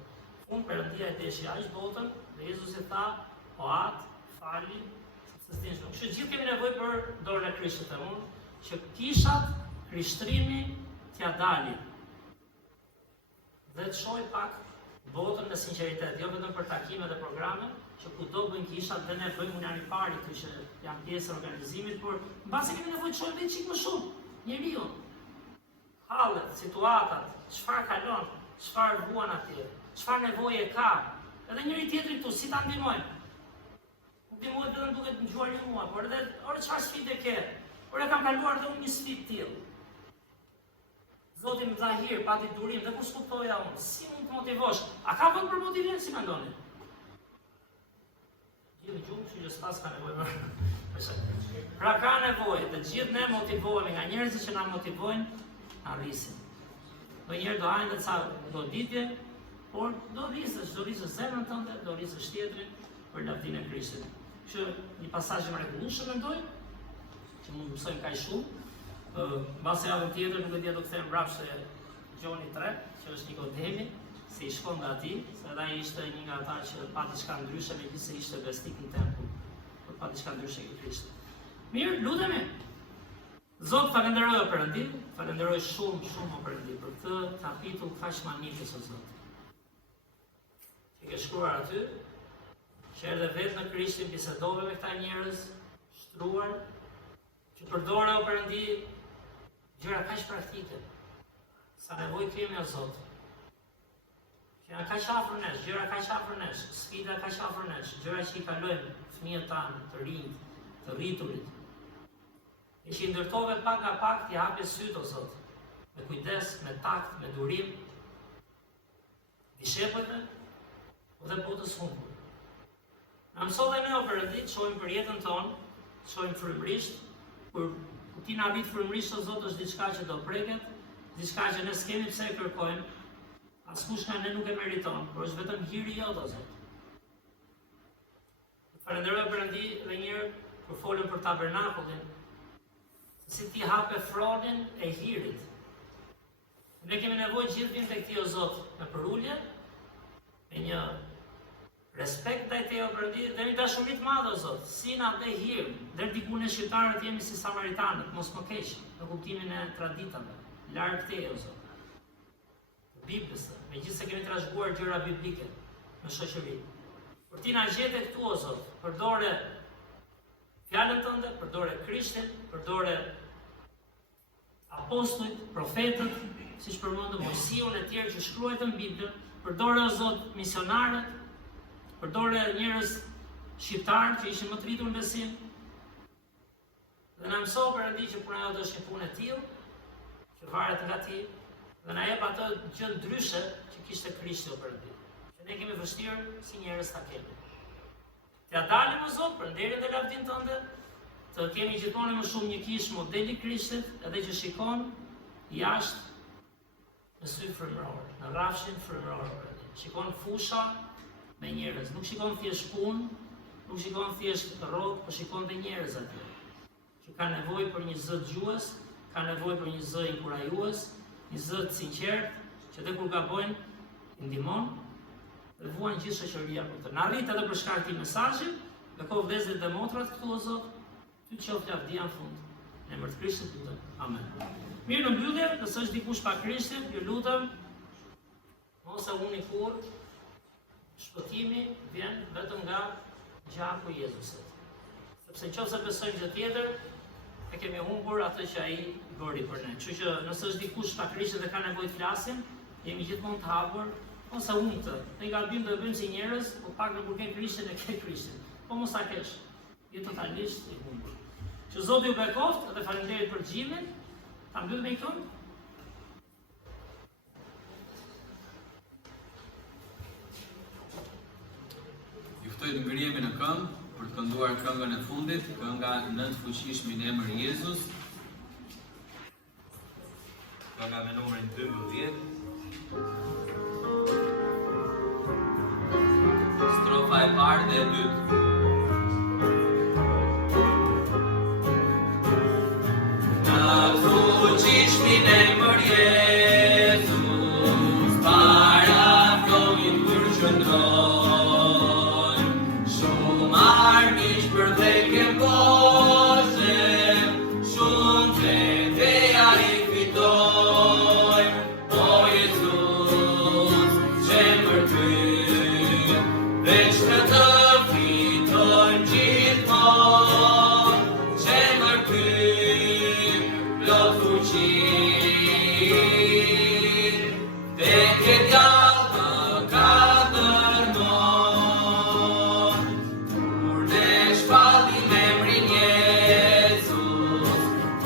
Unë Perëndia e deshi aq botën, dhe Jezusi tha, o atë, fali, se s'din shumë. Kështu gjithë kemi nevojë për dorën e Krishtit të unë, që kishat, krishtrimi, t'ja dalin. Dhe të shohim pak botën me sinqeritet, jo vetëm për takime dhe programe, që kudo bëjnë kishat dhe ne bëjmë unë janë i pari këtu që janë pjesë e organizimit, por mbasi kemi nevojë të shohim dhe çik më shumë njeriu. hallet, situatat, çfarë kalon, çfarë vuan atje, çfarë nevoje ka. Edhe njëri tjetri këtu si ta ndihmojmë. Nuk ndihmohet vetëm duke të ngjuar një mua, por edhe ore çfarë sfide ke. Por e kam kaluar dhe unë një sfidë tillë. Zoti më dha hir, pati durim, dhe kur skuptoja unë, si mund të motivosh? A ka vend për motivim, si mendoni? Gjithë gjumë, që s'pas ka nevojë më. Pra ka nevojë, të gjithë ne motivohemi nga njerëzit që na motivojnë, arrisim. Do njerë do hajnë dhe ca do ditje, por do rrisësh zemrën tënde, do rrisësh tjetrin për lavdinë e Krishtit. Që një pasazh mrekullueshëm mendoj, që mund të mësojmë kaq shumë. Mbas javën tjetër nuk e di do të kthehem mbrapsht te Gjoni 3, që është Nikodemi, se i shkon nga ati, se edhe ai ishte një nga ata që pa diçka ndryshe, megjithëse ishte besnik në tempull, por pa diçka ndryshe ke Krishti. Mirë, lutemi. Zot, falenderoj o Perëndim, falenderoj shumë o Perëndim për këtë kapitull kaq magnifikus o Zot. Që ke shkruar aty, që erdhe vetë në Krishtin, bisedove me këta njerëz, shtruar, që përdore o Perëndim, gjëra kaq praktike. Sa nevojë kemi o Zot. Që janë kaq afër nesh, gjëra kaq afër nesh, sfida kaq afër nesh, gjëra që i kalojmë fëmijët tanë, të rinj, të rriturit. E që i ndërtove pak nga pak t'i hapje sytë o Zot, me kujdes, me takt, me durim, dishepujve, dhe botës humbur. Na mëso dhe ne o Perëndim, shohim për jetën tonë, shohim frymërisht, kur ti na vit frymërisht o Zot është diçka që do preket, diçka që ne s'kemi pse e kërkojmë, askush nga ne nuk e meriton, por është vetëm hiri jot o Zot. Falenderoj Perëndim dhe njëherë kur folëm për tabernakullin, si ti hape fronin e hirit. Ne kemi nevojë gjithë vim tek ti o Zot, me përulje, me një respekt ndaj teje o Perëndim, dhe një dashuri të madhe o Zot, si na dhe hir, deri diku ne shqiptarët jemi si samaritanët, mos më keq, në kuptimin e traditave, larg teje o Zot. Biblës, megjithëse kemi trashëguar gjëra biblike në shoqëri. Por ti na gjete këtu o Zot, përdore fjalën tënde, përdore Krishtin, përdore apostujt, profetët, siç përmendëm Mojsiun e tjerë që shkruajnë në Biblë, përdore o Zot misionarët, përdore njerëz shqiptarë që ishin më të rritur në besim. Dhe na mëso Perëndim që puna jote është një punë e tillë, që varet nga ti, dhe na jep atë gjë ndryshe që kishte Krishti o Perëndim. Që ne kemi vështirë si njerëz ta kemi. T'ja dalim o Zot për nderin dhe lavdinë tënde, të kemi gjithmonë më shumë një kish modeli Krishtit, edhe që shikon jashtë në sy frymëror, në rrafshin frymëror. Shikon fusha me njerëz, nuk shikon thjesht punë, nuk shikon thjesht rrogë, por shikon dhe njerëz aty. Që ka nevojë për një zë dëgjues, ka nevojë për një zë inkurajues, një zë të sinqert, që dhe kur gabojnë, i ndihmon dhe vuan gjithë shoqëria për të. Na arrit edhe për shkak të këtij mesazhi, me kohë vëllezërit dhe motrat këtu o Zot, ty qoftë lavdia në fund. Në emër të Krishtit lutem. Amen. Mirë, në mbyllje, nëse është dikush pa Krishtin, ju lutem, mos e uni kur, shpëtimi vjen vetëm nga gjaku i Jezusit. Sepse nëse besojmë gjë tjetër, e kemi humbur atë që ai bëri për ne. Kështu që nëse është dikush pa Krishtin dhe ka nevojë të flasim, jemi gjithmonë të hapur, ose unë të. Ne gabim do të bëjmë si njerëz, por pak në kur ke Krishtin e ke Krishtin. Po mos ta kesh. Je totalisht i humbur. Që Zoti ju bekoft dhe faleminderit për xhimin. Ta mbyllim me këtu. Juftoj të ngrihemi në këmbë për të kënduar këngën e fundit, kënga Në të fuqishmi në emër Jezus. Kënga me numrin 12. Strofa e parë dhe e dytë. Në të fuqishmi në emër Jezus, para flojnë kur qëndrojnë, shumë armiq për te ke boshem, shumë treteja i fitojnë, o Jezus, që për ty, veç në të ke djallë më ka dërmon, kur ne shpallim emrin Jezus,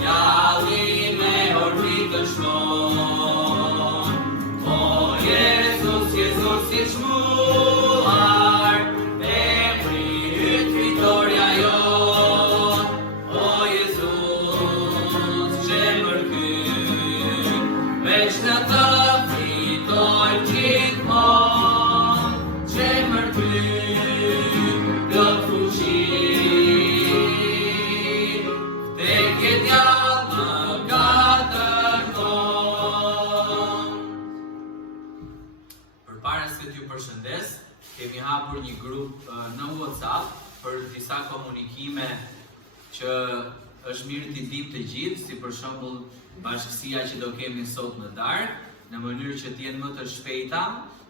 djalli me orbi të shkon. O Jezus, Jezus i çmuar, emri yt fitoria jon. O Jezus, çemër ky, veç në të fitojmë gjithmonë. Çemër ky, plot fuqi, tek e djallë më ka dërmon. Përpara se t'ju përshëndes, kemi hapur një grup në WhatsApp për disa komunikime që është mirë t'i dim të gjithë, si për shembull bashkësia që do kemi sot në darkë, në mënyrë që t'jenë më të shpejta,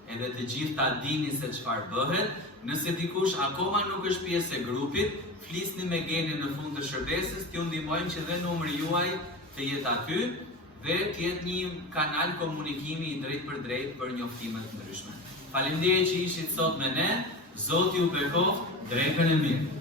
edhe të gjithë ta dini se çfarë bëhet. Nëse dikush akoma nuk është pjesë e grupit, flisni me Genin në fund të shërbesës, t'ju ndihmojmë që dhe numri juaj të jetë aty dhe t'jetë një kanal komunikimi i drejt për drejt për njoftimet të ndryshme. Faleminderit që ishit sot me ne, Zoti ju bekoft drekën e mirë.